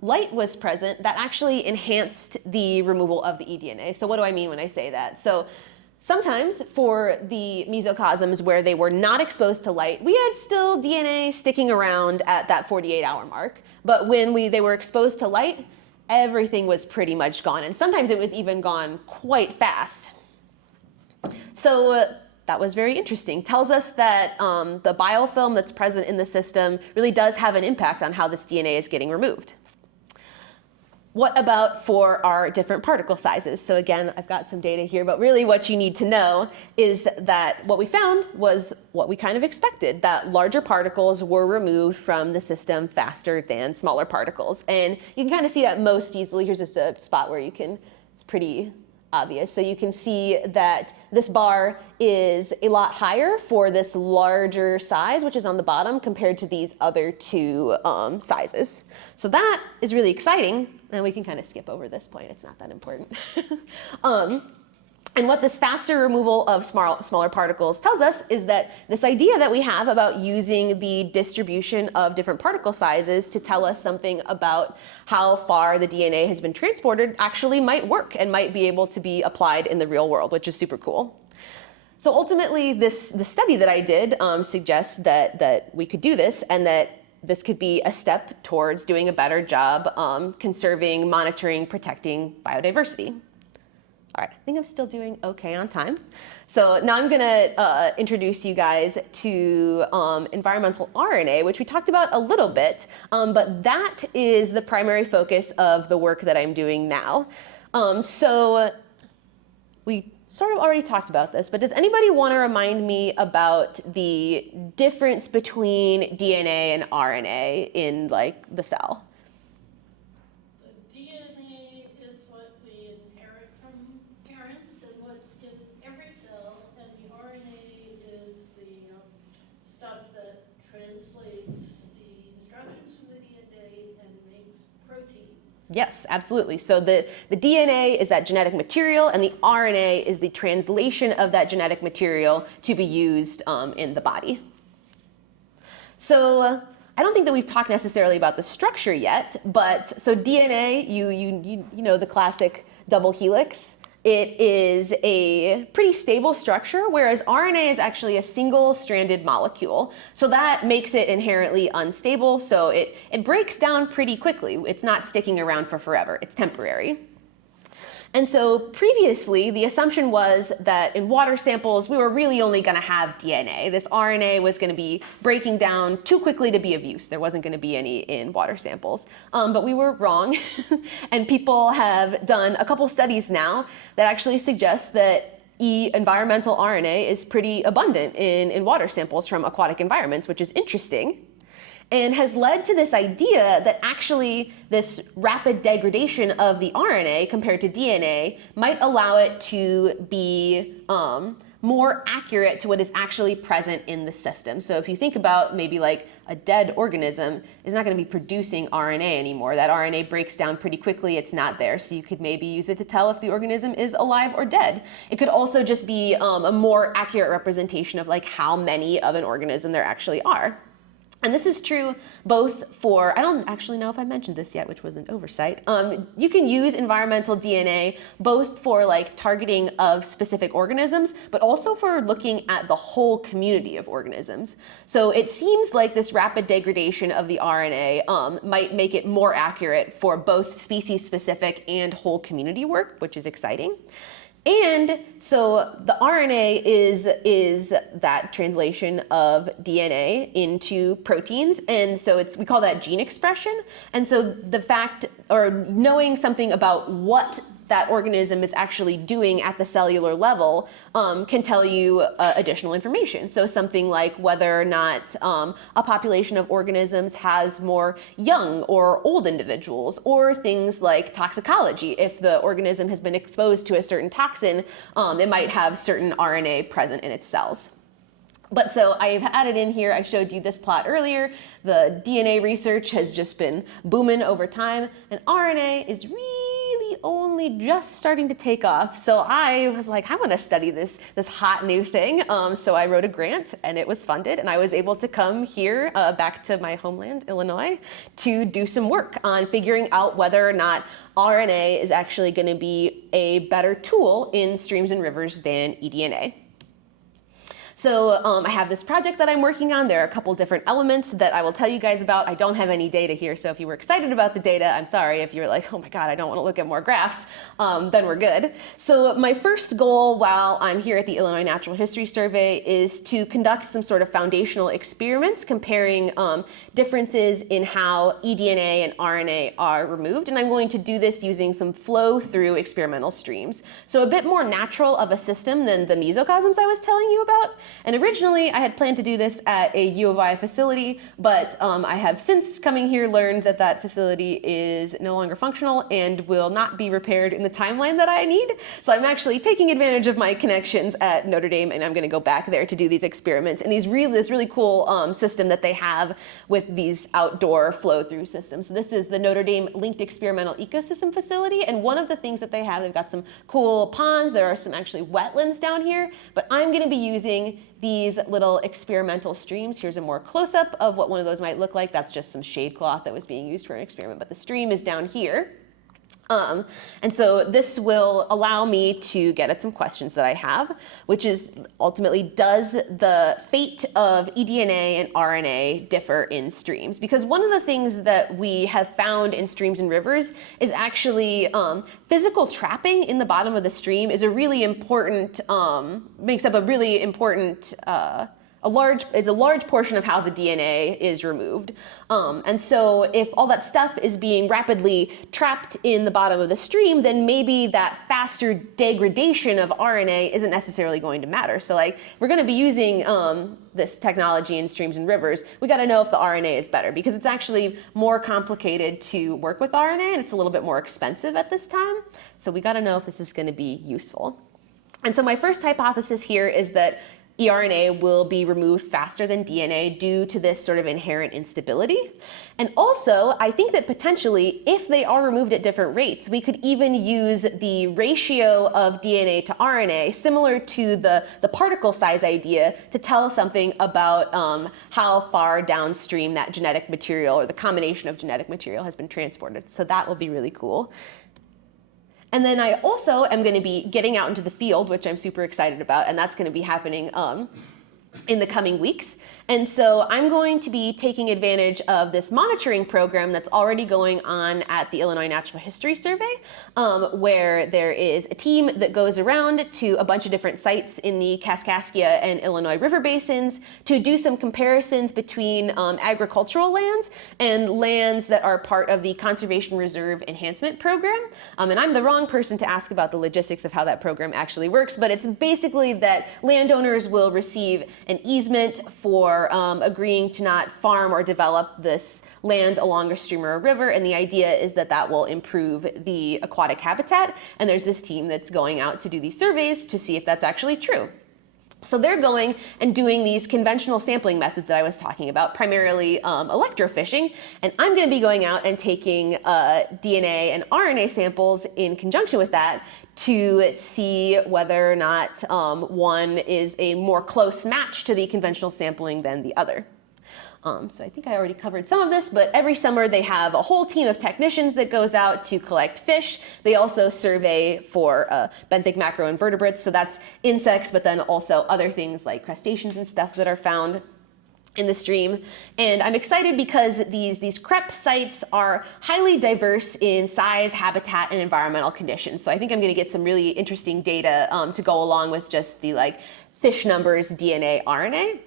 light was present, that actually enhanced the removal of the eDNA. So what do I mean when I say that? So sometimes for the mesocosms where they were not exposed to light, we had still DNA sticking around at that 48-hour mark. But when they were exposed to light, everything was pretty much gone. And sometimes it was even gone quite fast. So that was very interesting. Tells us that the biofilm that's present in the system really does have an impact on how this DNA is getting removed. What about for our different particle sizes? So again, I've got some data here, but really what you need to know is that what we found was what we kind of expected, that larger particles were removed from the system faster than smaller particles. And you can kind of see that most easily. Here's just a spot where you can, it's pretty obvious. So you can see that this bar is a lot higher for this larger size, which is on the bottom, compared to these other 2 sizes. So that is really exciting. And we can kind of skip over this point. It's not that important. And what this faster removal of smaller particles tells us is that this idea that we have about using the distribution of different particle sizes to tell us something about how far the DNA has been transported actually might work and might be able to be applied in the real world, which is super cool. So ultimately, the study that I did suggests that we could do this and that this could be a step towards doing a better job conserving, monitoring, protecting biodiversity. All right, I think I'm still doing okay on time. So now I'm gonna introduce you guys to environmental RNA, which we talked about a little bit, but that is the primary focus of the work that I'm doing now. So we sort of already talked about this, but does anybody want to remind me about the difference between DNA and RNA in like the cell? The DNA is what we inherit from parents and what's in every cell, and the RNA is the stuff that translates the instructions from the DNA and makes proteins. Yes, absolutely. So the DNA is that genetic material, and the RNA is the translation of that genetic material to be used in the body. So I don't think that we've talked necessarily about the structure yet, but so DNA, you know the classic double helix. It is a pretty stable structure, whereas RNA is actually a single-stranded molecule. So that makes it inherently unstable, so it breaks down pretty quickly. It's not sticking around for forever, it's temporary. And so previously, the assumption was that in water samples, we were really only going to have DNA. This RNA was going to be breaking down too quickly to be of use. There wasn't going to be any in water samples. But we were wrong. And people have done a couple studies now that actually suggest that environmental RNA is pretty abundant in water samples from aquatic environments, which is interesting. And has led to this idea that actually this rapid degradation of the RNA compared to DNA might allow it to be more accurate to what is actually present in the system. So if you think about maybe like a dead organism is not going to be producing RNA anymore. That RNA breaks down pretty quickly, it's not there. So you could maybe use it to tell if the organism is alive or dead. It could also just be a more accurate representation of like how many of an organism there actually are. And this is true both for, I don't actually know if I mentioned this yet, which was an oversight. You can use environmental DNA both for like targeting of specific organisms, but also for looking at the whole community of organisms. So it seems like this rapid degradation of the RNA might make it more accurate for both species-specific and whole community work, which is exciting. And so the RNA is that translation of DNA into proteins, and so we call that gene expression. And so the fact, or knowing something about what that organism is actually doing at the cellular level can tell you additional information. So something like whether or not a population of organisms has more young or old individuals, or things like toxicology. If the organism has been exposed to a certain toxin, it might have certain RNA present in its cells. But so I've added in here, I showed you this plot earlier. The DNA research has just been booming over time, and RNA is really only just starting to take off. So I was like, I want to study this hot new thing. So I wrote a grant, and it was funded, and I was able to come here back to my homeland, Illinois, to do some work on figuring out whether or not RNA is actually going to be a better tool in streams and rivers than eDNA. So I have this project that I'm working on. There are a couple different elements that I will tell you guys about. I don't have any data here, so if you were excited about the data, I'm sorry. If you're like, oh my God, I don't want to look at more graphs, then we're good. So my first goal while I'm here at the Illinois Natural History Survey is to conduct some sort of foundational experiments comparing differences in how eDNA and RNA are removed. And I'm going to do this using some flow-through experimental streams. So a bit more natural of a system than the mesocosms I was telling you about. And originally, I had planned to do this at a U of I facility, but I have since coming here learned that that facility is no longer functional and will not be repaired in the timeline that I need. So I'm actually taking advantage of my connections at Notre Dame, and I'm going to go back there to do these experiments and this really cool system that they have with these outdoor flow-through systems. So this is the Notre Dame Linked Experimental Ecosystem Facility, and one of the things that they have, they've got some cool ponds. There are some actually wetlands down here, but I'm going to be using these little experimental streams. Here's a more close-up of what one of those might look like. That's just some shade cloth that was being used for an experiment, but the stream is down here. And so this will allow me to get at some questions that I have, which is ultimately, does the fate of eDNA and RNA differ in streams? Because one of the things that we have found in streams and rivers is actually physical trapping in the bottom of the stream is a really important, makes up a really important a large portion of how the DNA is removed. And so if all that stuff is being rapidly trapped in the bottom of the stream, then maybe that faster degradation of RNA isn't necessarily going to matter. So like, if we're going to be using this technology in streams and rivers, we got to know if the RNA is better, because it's actually more complicated to work with RNA, and it's a little bit more expensive at this time. So we got to know if this is going to be useful. And so my first hypothesis here is that eRNA will be removed faster than DNA due to this sort of inherent instability. And also, I think that potentially, if they are removed at different rates, we could even use the ratio of DNA to RNA, similar to the particle size idea, to tell us something about how far downstream that genetic material or the combination of genetic material has been transported. So that will be really cool. And then I also am going to be getting out into the field, which I'm super excited about, and that's going to be happening in the coming weeks. And so I'm going to be taking advantage of this monitoring program that's already going on at the Illinois Natural History Survey, where there is a team that goes around to a bunch of different sites in the Kaskaskia and Illinois River basins to do some comparisons between agricultural lands and lands that are part of the Conservation Reserve Enhancement Program. And I'm the wrong person to ask about the logistics of how that program actually works, but it's basically that landowners will receive an easement for agreeing to not farm or develop this land along a stream or a river, and the idea is that that will improve the aquatic habitat, and there's this team that's going out to do these surveys to see if that's actually true. So they're going and doing these conventional sampling methods that I was talking about, primarily electrofishing, and I'm going to be going out and taking DNA and RNA samples in conjunction with that to see whether or not one is a more close match to the conventional sampling than the other. So I think I already covered some of this, but every summer they have a whole team of technicians that goes out to collect fish. They also survey for benthic macroinvertebrates, so that's insects, but then also other things like crustaceans and stuff that are found in the stream. And I'm excited because these CREP sites are highly diverse in size, habitat, and environmental conditions. So I think I'm going to get some really interesting data to go along with just the fish numbers, DNA, RNA.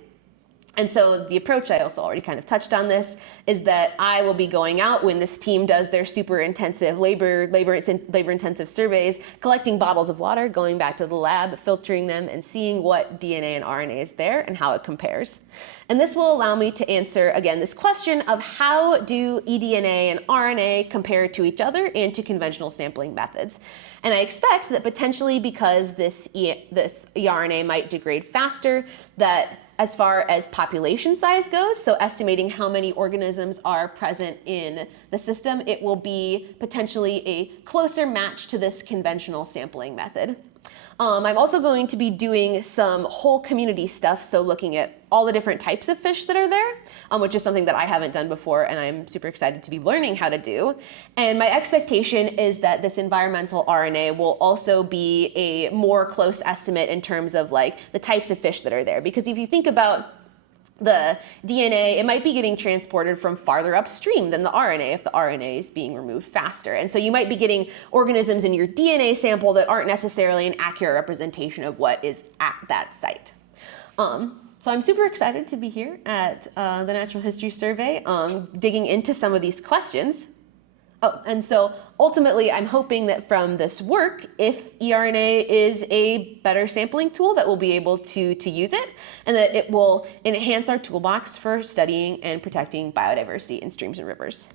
And so the approach, I also already kind of touched on this, is that I will be going out when this team does their super intensive labor-intensive surveys, collecting bottles of water, going back to the lab, filtering them, and seeing what DNA and RNA is there and how it compares. And this will allow me to answer, again, this question of how do eDNA and RNA compare to each other and to conventional sampling methods. And I expect that potentially because this eRNA might degrade faster, that as far as population size goes, so estimating how many organisms are present in the system, it will be potentially a closer match to this conventional sampling method. I'm also going to be doing some whole community stuff, so looking at all the different types of fish that are there, which is something that I haven't done before and I'm super excited to be learning how to do. And my expectation is that this environmental RNA will also be a more close estimate in terms of the types of fish that are there. Because if you think about the DNA, it might be getting transported from farther upstream than the RNA if the RNA is being removed faster. And so you might be getting organisms in your DNA sample that aren't necessarily an accurate representation of what is at that site. So I'm super excited to be here at the Natural History Survey, digging into some of these questions. Oh, and so ultimately, I'm hoping that from this work, if eRNA is a better sampling tool, that we'll be able to use it, and that it will enhance our toolbox for studying and protecting biodiversity in streams and rivers.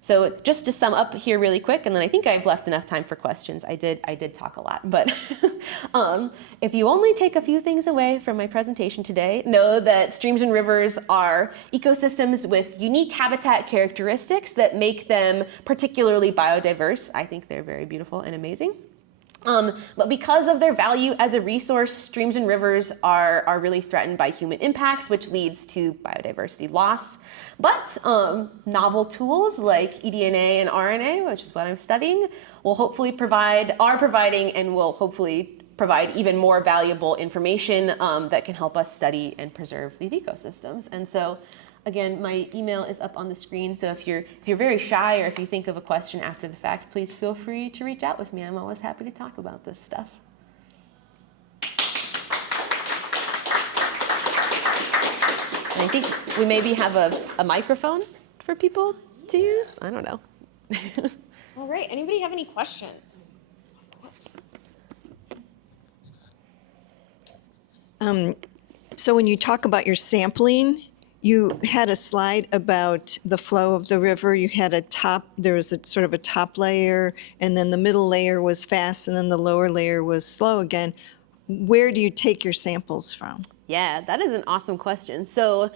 So just to sum up here really quick, and then I think I've left enough time for questions. I did talk a lot, but if you only take a few things away from my presentation today, know that streams and rivers are ecosystems with unique habitat characteristics that make them particularly biodiverse. I think they're very beautiful and amazing. But because of their value as a resource, streams and rivers are really threatened by human impacts, which leads to biodiversity loss. But novel tools like eDNA and RNA, which is what I'm studying, will hopefully providing and will hopefully provide even more valuable information that can help us study and preserve these ecosystems. And so, again, my email is up on the screen, so if you're very shy or if you think of a question after the fact, please feel free to reach out with me. I'm always happy to talk about this stuff. And I think we maybe have a microphone for people to use. I don't know. All right, anybody have any questions? So when you talk about your sampling, you had a slide about the flow of the river. You had there was a sort of a top layer, and then the middle layer was fast, and then the lower layer was slow again. Where do you take your samples from? Yeah, that is an awesome question. So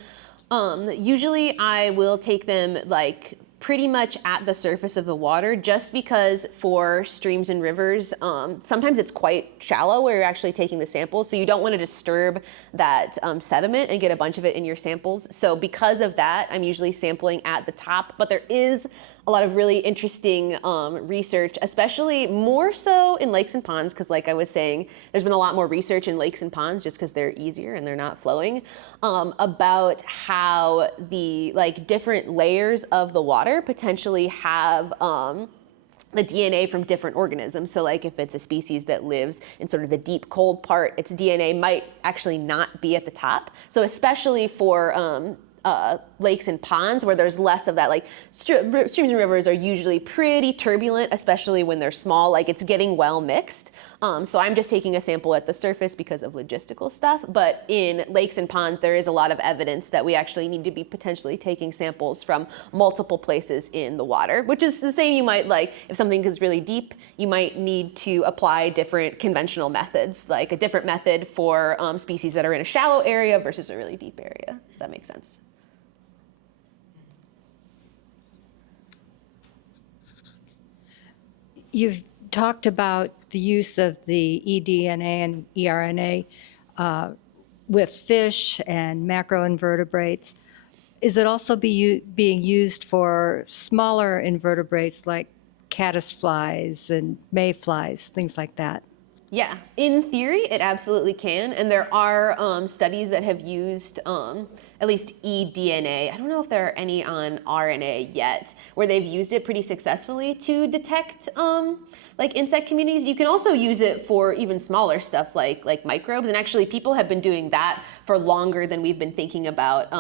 usually I will take them like pretty much at the surface of the water, just because for streams and rivers, sometimes it's quite shallow where you're actually taking the samples. So you don't want to disturb that sediment and get a bunch of it in your samples. So because of that, I'm usually sampling at the top, but there is a lot of really interesting research, especially more so in lakes and ponds, because like I was saying, there's been a lot more research in lakes and ponds just because they're easier and they're not flowing, about how the like different layers of the water potentially have the DNA from different organisms. So like if it's a species that lives in sort of the deep cold part, its DNA might actually not be at the top. So especially for lakes and ponds where there's less of that, like streams and rivers are usually pretty turbulent, especially when they're small, like it's getting well mixed. So I'm just taking a sample at the surface because of logistical stuff. But in lakes and ponds, there is a lot of evidence that we actually need to be potentially taking samples from multiple places in the water, which is the same. You might, like, if something is really deep, you might need to apply different conventional methods, like a different method for species that are in a shallow area versus a really deep area. If that makes sense. You've talked about the use of the eDNA and eRNA with fish and macroinvertebrates. Is it also being used for smaller invertebrates like caddisflies and mayflies, things like that? Yeah, in theory, it absolutely can. And there are studies that have used at least eDNA. I don't know if there are any on RNA yet, where they've used it pretty successfully to detect like insect communities. You can also use it for even smaller stuff like microbes. And actually, people have been doing that for longer than we've been thinking about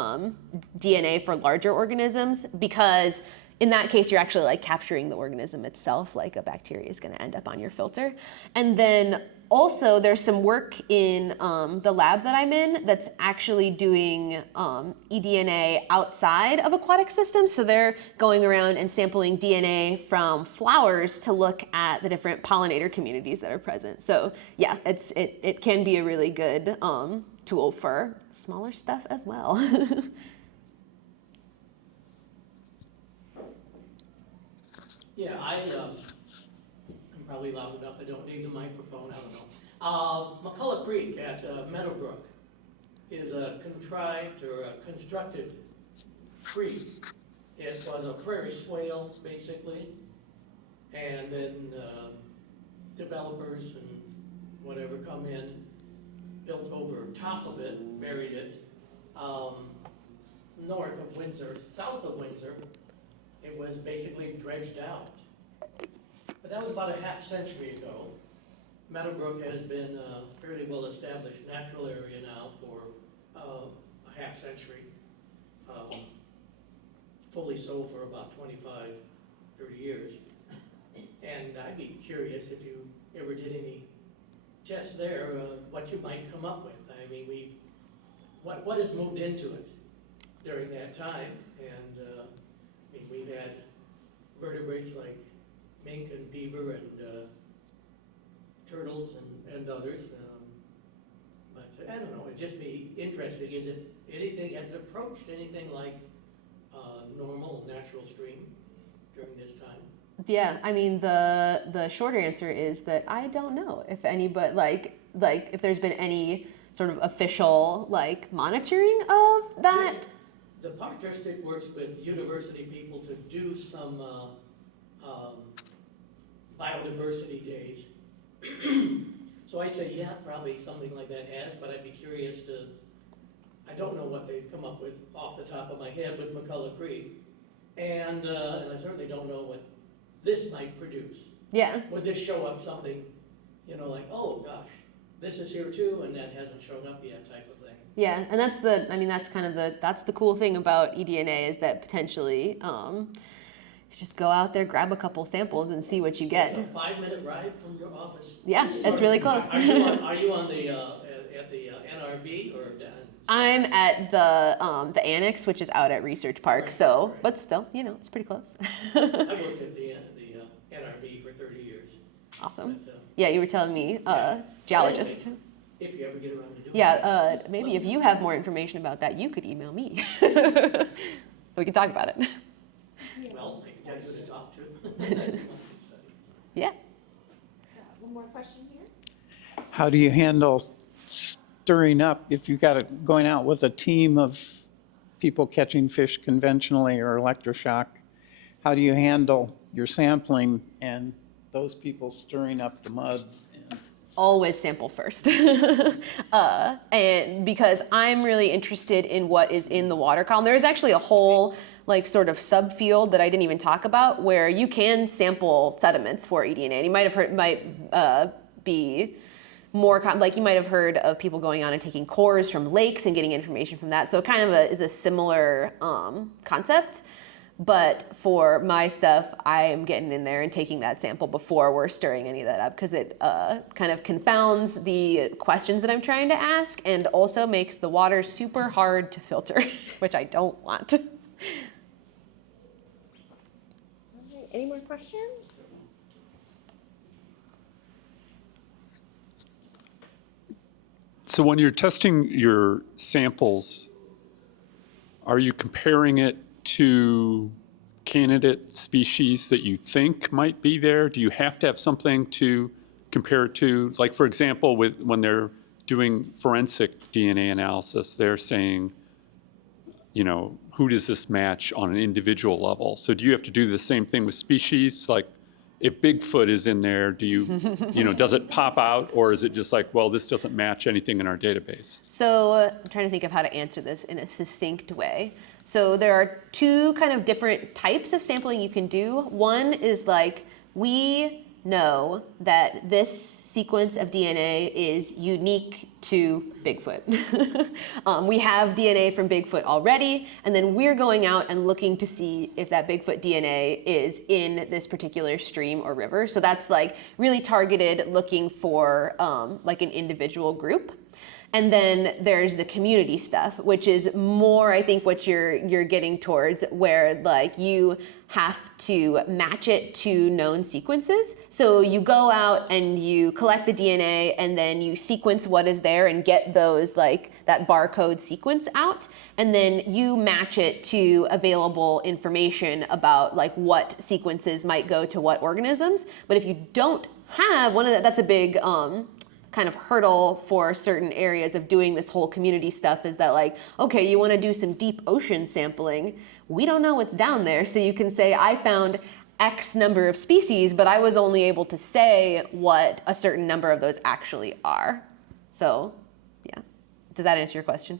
DNA for larger organisms, because in that case, you're actually like capturing the organism itself, like a bacteria is going to end up on your filter. And then also there's some work in the lab that I'm in that's actually doing eDNA outside of aquatic systems. So they're going around and sampling DNA from flowers to look at the different pollinator communities that are present. So yeah, it can be a really good tool for smaller stuff as well. Yeah, I'm probably loud enough, I don't need the microphone, I don't know. McCullough Creek at Meadowbrook is a contrived or a constructed creek. It was a prairie swale, basically, and then developers and whatever come in, built over top of it, buried it. North of Windsor, south of Windsor, it was basically dredged out. But that was about a half century ago. Meadowbrook has been a fairly well-established natural area now for a half century. Fully so for about 25, 30 years. And I'd be curious if you ever did any tests there, what you might come up with. I mean, what has moved into it during that time? And I mean, we've had vertebrates like mink and beaver and turtles and others. But I don't know, it'd just be interesting. Is it anything, has it approached anything like normal, natural stream during this time? Yeah, I mean, the shorter answer is that I don't know if anybody, like if there's been any sort of official like monitoring of that. Yeah. The Park District works with university people to do some biodiversity days. So I'd say, yeah, probably something like that has, but I'd be curious to, I don't know what they've come up with off the top of my head with McCullough Creek. And I certainly don't know what this might produce. Yeah. Would this show up something, you know, like, oh gosh, this is here too, and that hasn't shown up yet type of thing. Yeah, and that's kind of that's the cool thing about eDNA is that potentially you just go out there, grab a couple samples, and see what you get. It's a 5-minute ride from your office. Yeah, it's really close. Are you on the at the NRB or down? I'm at the annex, which is out at Research Park. Right, so, right. but still, you know, it's pretty close. I worked at the NRB for 30 years. Awesome. But, Yeah, you were telling me, yeah. geologist. If you ever get around to doing it. Yeah, maybe if you have more information about that, you could email me. We could talk about it. Well, I can tell you who to talk to. Yeah. One more question here. How do you handle stirring up if you got it going out with a team of people catching fish conventionally or electroshock? How do you handle your sampling and those people stirring up the mud? Always sample first. And because I'm really interested in what is in the water column. There's actually a whole like sort of subfield that I didn't even talk about where you can sample sediments for eDNA. And you might have heard, be more, like you might have heard of people going on and taking cores from lakes and getting information from that. So it kind of is a similar concept. But for my stuff, I am getting in there and taking that sample before we're stirring any of that up because it kind of confounds the questions that I'm trying to ask and also makes the water super hard to filter, which I don't want. All right, any more questions? So when you're testing your samples, are you comparing it to candidate species that you think might be there? Do you have to have something to compare it to? Like, for example, when they're doing forensic DNA analysis, they're saying, you know, who does this match on an individual level? So do you have to do the same thing with species? Like, if Bigfoot is in there, do you, you know, does it pop out, or is it just like, well, this doesn't match anything in our database? So I'm trying to think of how to answer this in a succinct way. So there are two kind of different types of sampling you can do. One is like, we know that this sequence of DNA is unique to Bigfoot. We have DNA from Bigfoot already, and then we're going out and looking to see if that Bigfoot DNA is in this particular stream or river. So that's like really targeted, looking for like an individual group. And then there's the community stuff, which is more, I think, what you're getting towards, where like you have to match it to known sequences. So you go out and you collect the DNA and then you sequence what is there and get those, like that barcode sequence out. And then you match it to available information about like what sequences might go to what organisms. But if you don't have one of that, that's a big kind of hurdle for certain areas of doing this whole community stuff, is that like, okay, you want to do some deep ocean sampling. We don't know what's down there. So you can say, I found X number of species, but I was only able to say what a certain number of those actually are. So yeah, does that answer your question?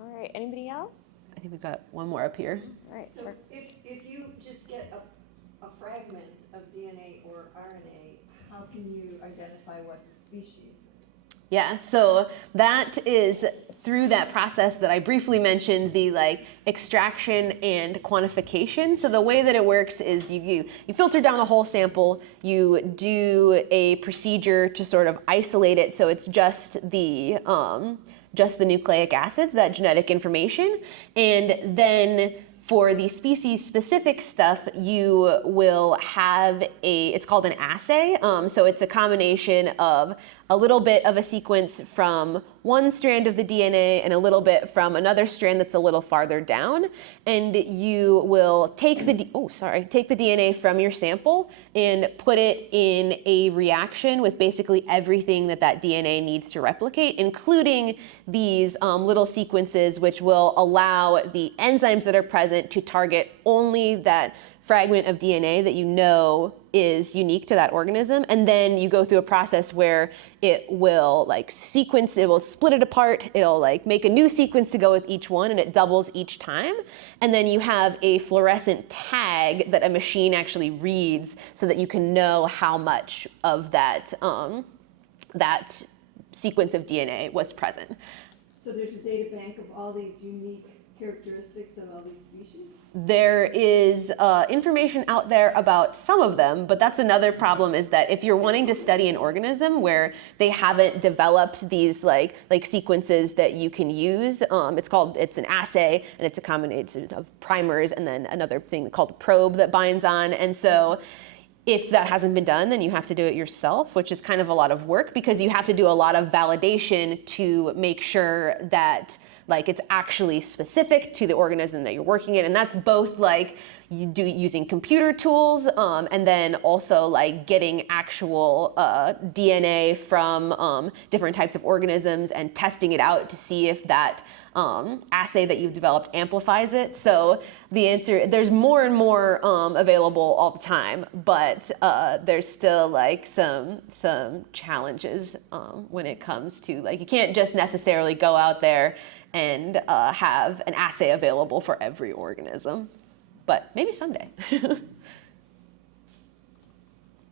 All right, anybody else? I think we've got one more up here. All right. So if you just get a fragment of DNA or RNA, how can you identify what the species is? Yeah, so that is through that process that I briefly mentioned, the like extraction and quantification. So the way that it works is you filter down a whole sample, you do a procedure to sort of isolate it so it's just the nucleic acids, that genetic information, and then for the species-specific stuff, you will have it's called an assay. So it's a combination of a little bit of a sequence from one strand of the DNA and a little bit from another strand that's a little farther down. And you will take the DNA from your sample and put it in a reaction with basically everything that DNA needs to replicate, including these little sequences, which will allow the enzymes that are present to target only that fragment of DNA that you know is unique to that organism. And then you go through a process where it will like sequence, it will split it apart, it'll like make a new sequence to go with each one, and it doubles each time. And then you have a fluorescent tag that a machine actually reads so that you can know how much of that, that sequence of DNA was present. So there's a data bank of all these unique characteristics of all these species? There is information out there about some of them, but that's another problem, is that if you're wanting to study an organism where they haven't developed these like sequences that you can use, it's an assay, and it's a combination of primers and then another thing called a probe that binds on. And so if that hasn't been done, then you have to do it yourself, which is kind of a lot of work because you have to do a lot of validation to make sure that like it's actually specific to the organism that you're working in. And that's both like you do using computer tools and then also like getting actual DNA from different types of organisms and testing it out to see if that assay that you've developed amplifies it. So the answer, there's more and more available all the time, but there's still like some challenges when it comes to like, you can't just necessarily go out there and have an assay available for every organism, but maybe someday.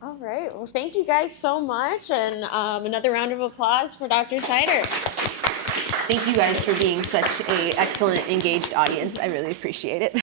All right, well, thank you guys so much, and another round of applause for Dr. Sider. Thank you guys for being such an excellent, engaged audience. I really appreciate it.